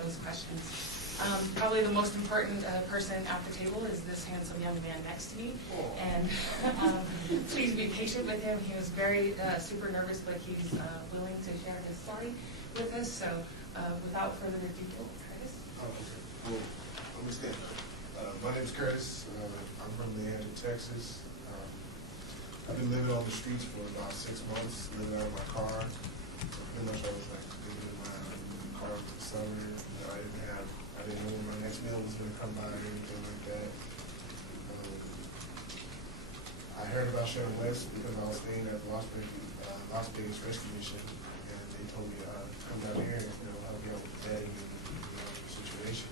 those questions. Probably the most important person at the table is this handsome young man next to me. And please be patient with him. He was very super nervous, but he's willing to share his story with us. So without further ado, Curtis. Well, understand. My name is Curtis. I'm from Leandro, Texas. I've been living on the streets for about 6 months, living out of my car. Pretty much I was like living in my car for the summer. I didn't know when my next meal was going to come by or anything like that. I heard about Shannon West because I was staying at the Las Vegas Rescue Mission, and they told me to come down here and help me out with the bedding and situation.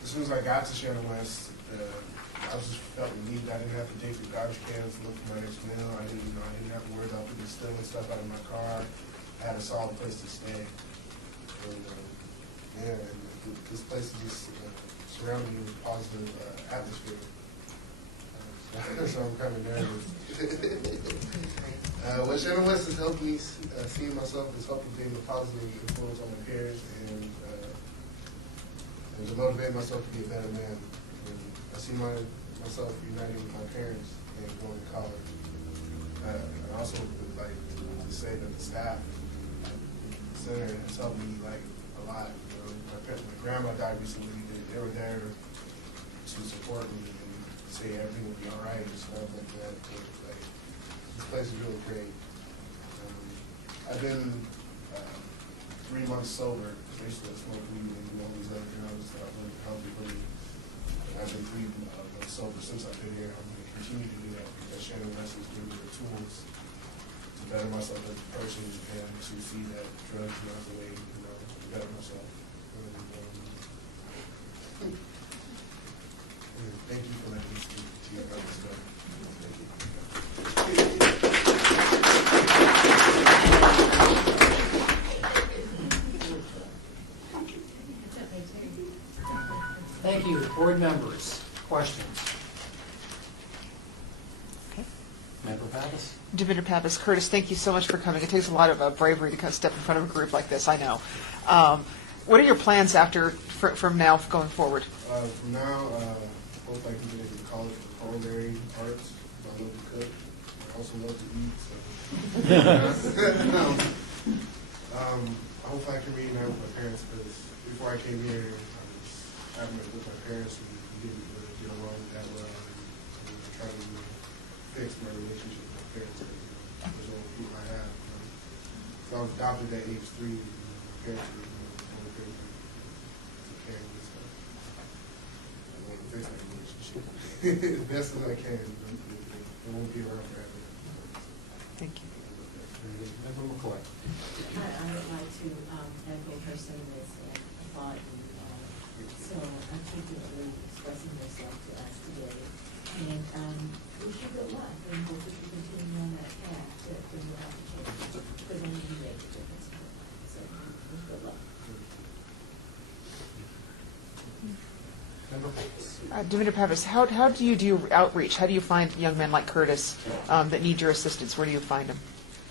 As soon as I got to Shannon West, I was just felt relieved. I didn't have to dig through garbage cans to look for my next meal. I didn't have to worry about people stealing stuff out of my car. I had a solid place to stay. And this place is just surrounding me with positive atmosphere. So I'm kind of nervous. What Shannon West has helped me see myself is helping being a positive influence on my peers and to motivate myself to be a better man. And I see myself uniting with my parents and going to college. I also would like to say that the staff center has helped me a lot. My grandma died recently. They were there to support me and say everything will be all right and stuff like that. But, this place is really great. I've been 3 months sober. I used to smoke weed and do all these other drugs that I've really healthy for me. I've been 3 months sober since I've been here. I'm going to continue to do that because Shannon West is giving me the tools to better myself as a person and to see that drugs are not the way to better myself. Thank you for letting me speak to you about this stuff. Thank you. Thank you. Board members, questions? Okay. Member Pappas? Director Pappas, Curtis, thank you so much for coming. It takes a lot of bravery to kind of step in front of a group like this, I know. What are your plans from now going forward? From now, hopefully I can get into college for culinary arts. I love to cook. I also love to eat. So. Hopefully I can reunite with my parents because before I came here, I was adamant with my parents and we didn't really get along that well. And I'm trying to fix my relationship with my parents because those are the people I have. So I was adopted at age 3. And my parents were only great to take care of me. So I want to fix that relationship as best as I can. It won't be around forever. Thank you. Member McCoy? I would like to echo her sentiments and applaud you so articulately expressing yourself to us today. And wish you good luck and hope that you continue on that path to bring your application because only you make a difference. So good luck. Director Pappas, how do you do outreach? How do you find young men like Curtis that need your assistance? Where do you find them?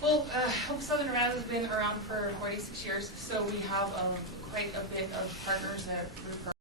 Well, Hope Southern Rad has been around for 46 years, so we have quite a bit of partners that refer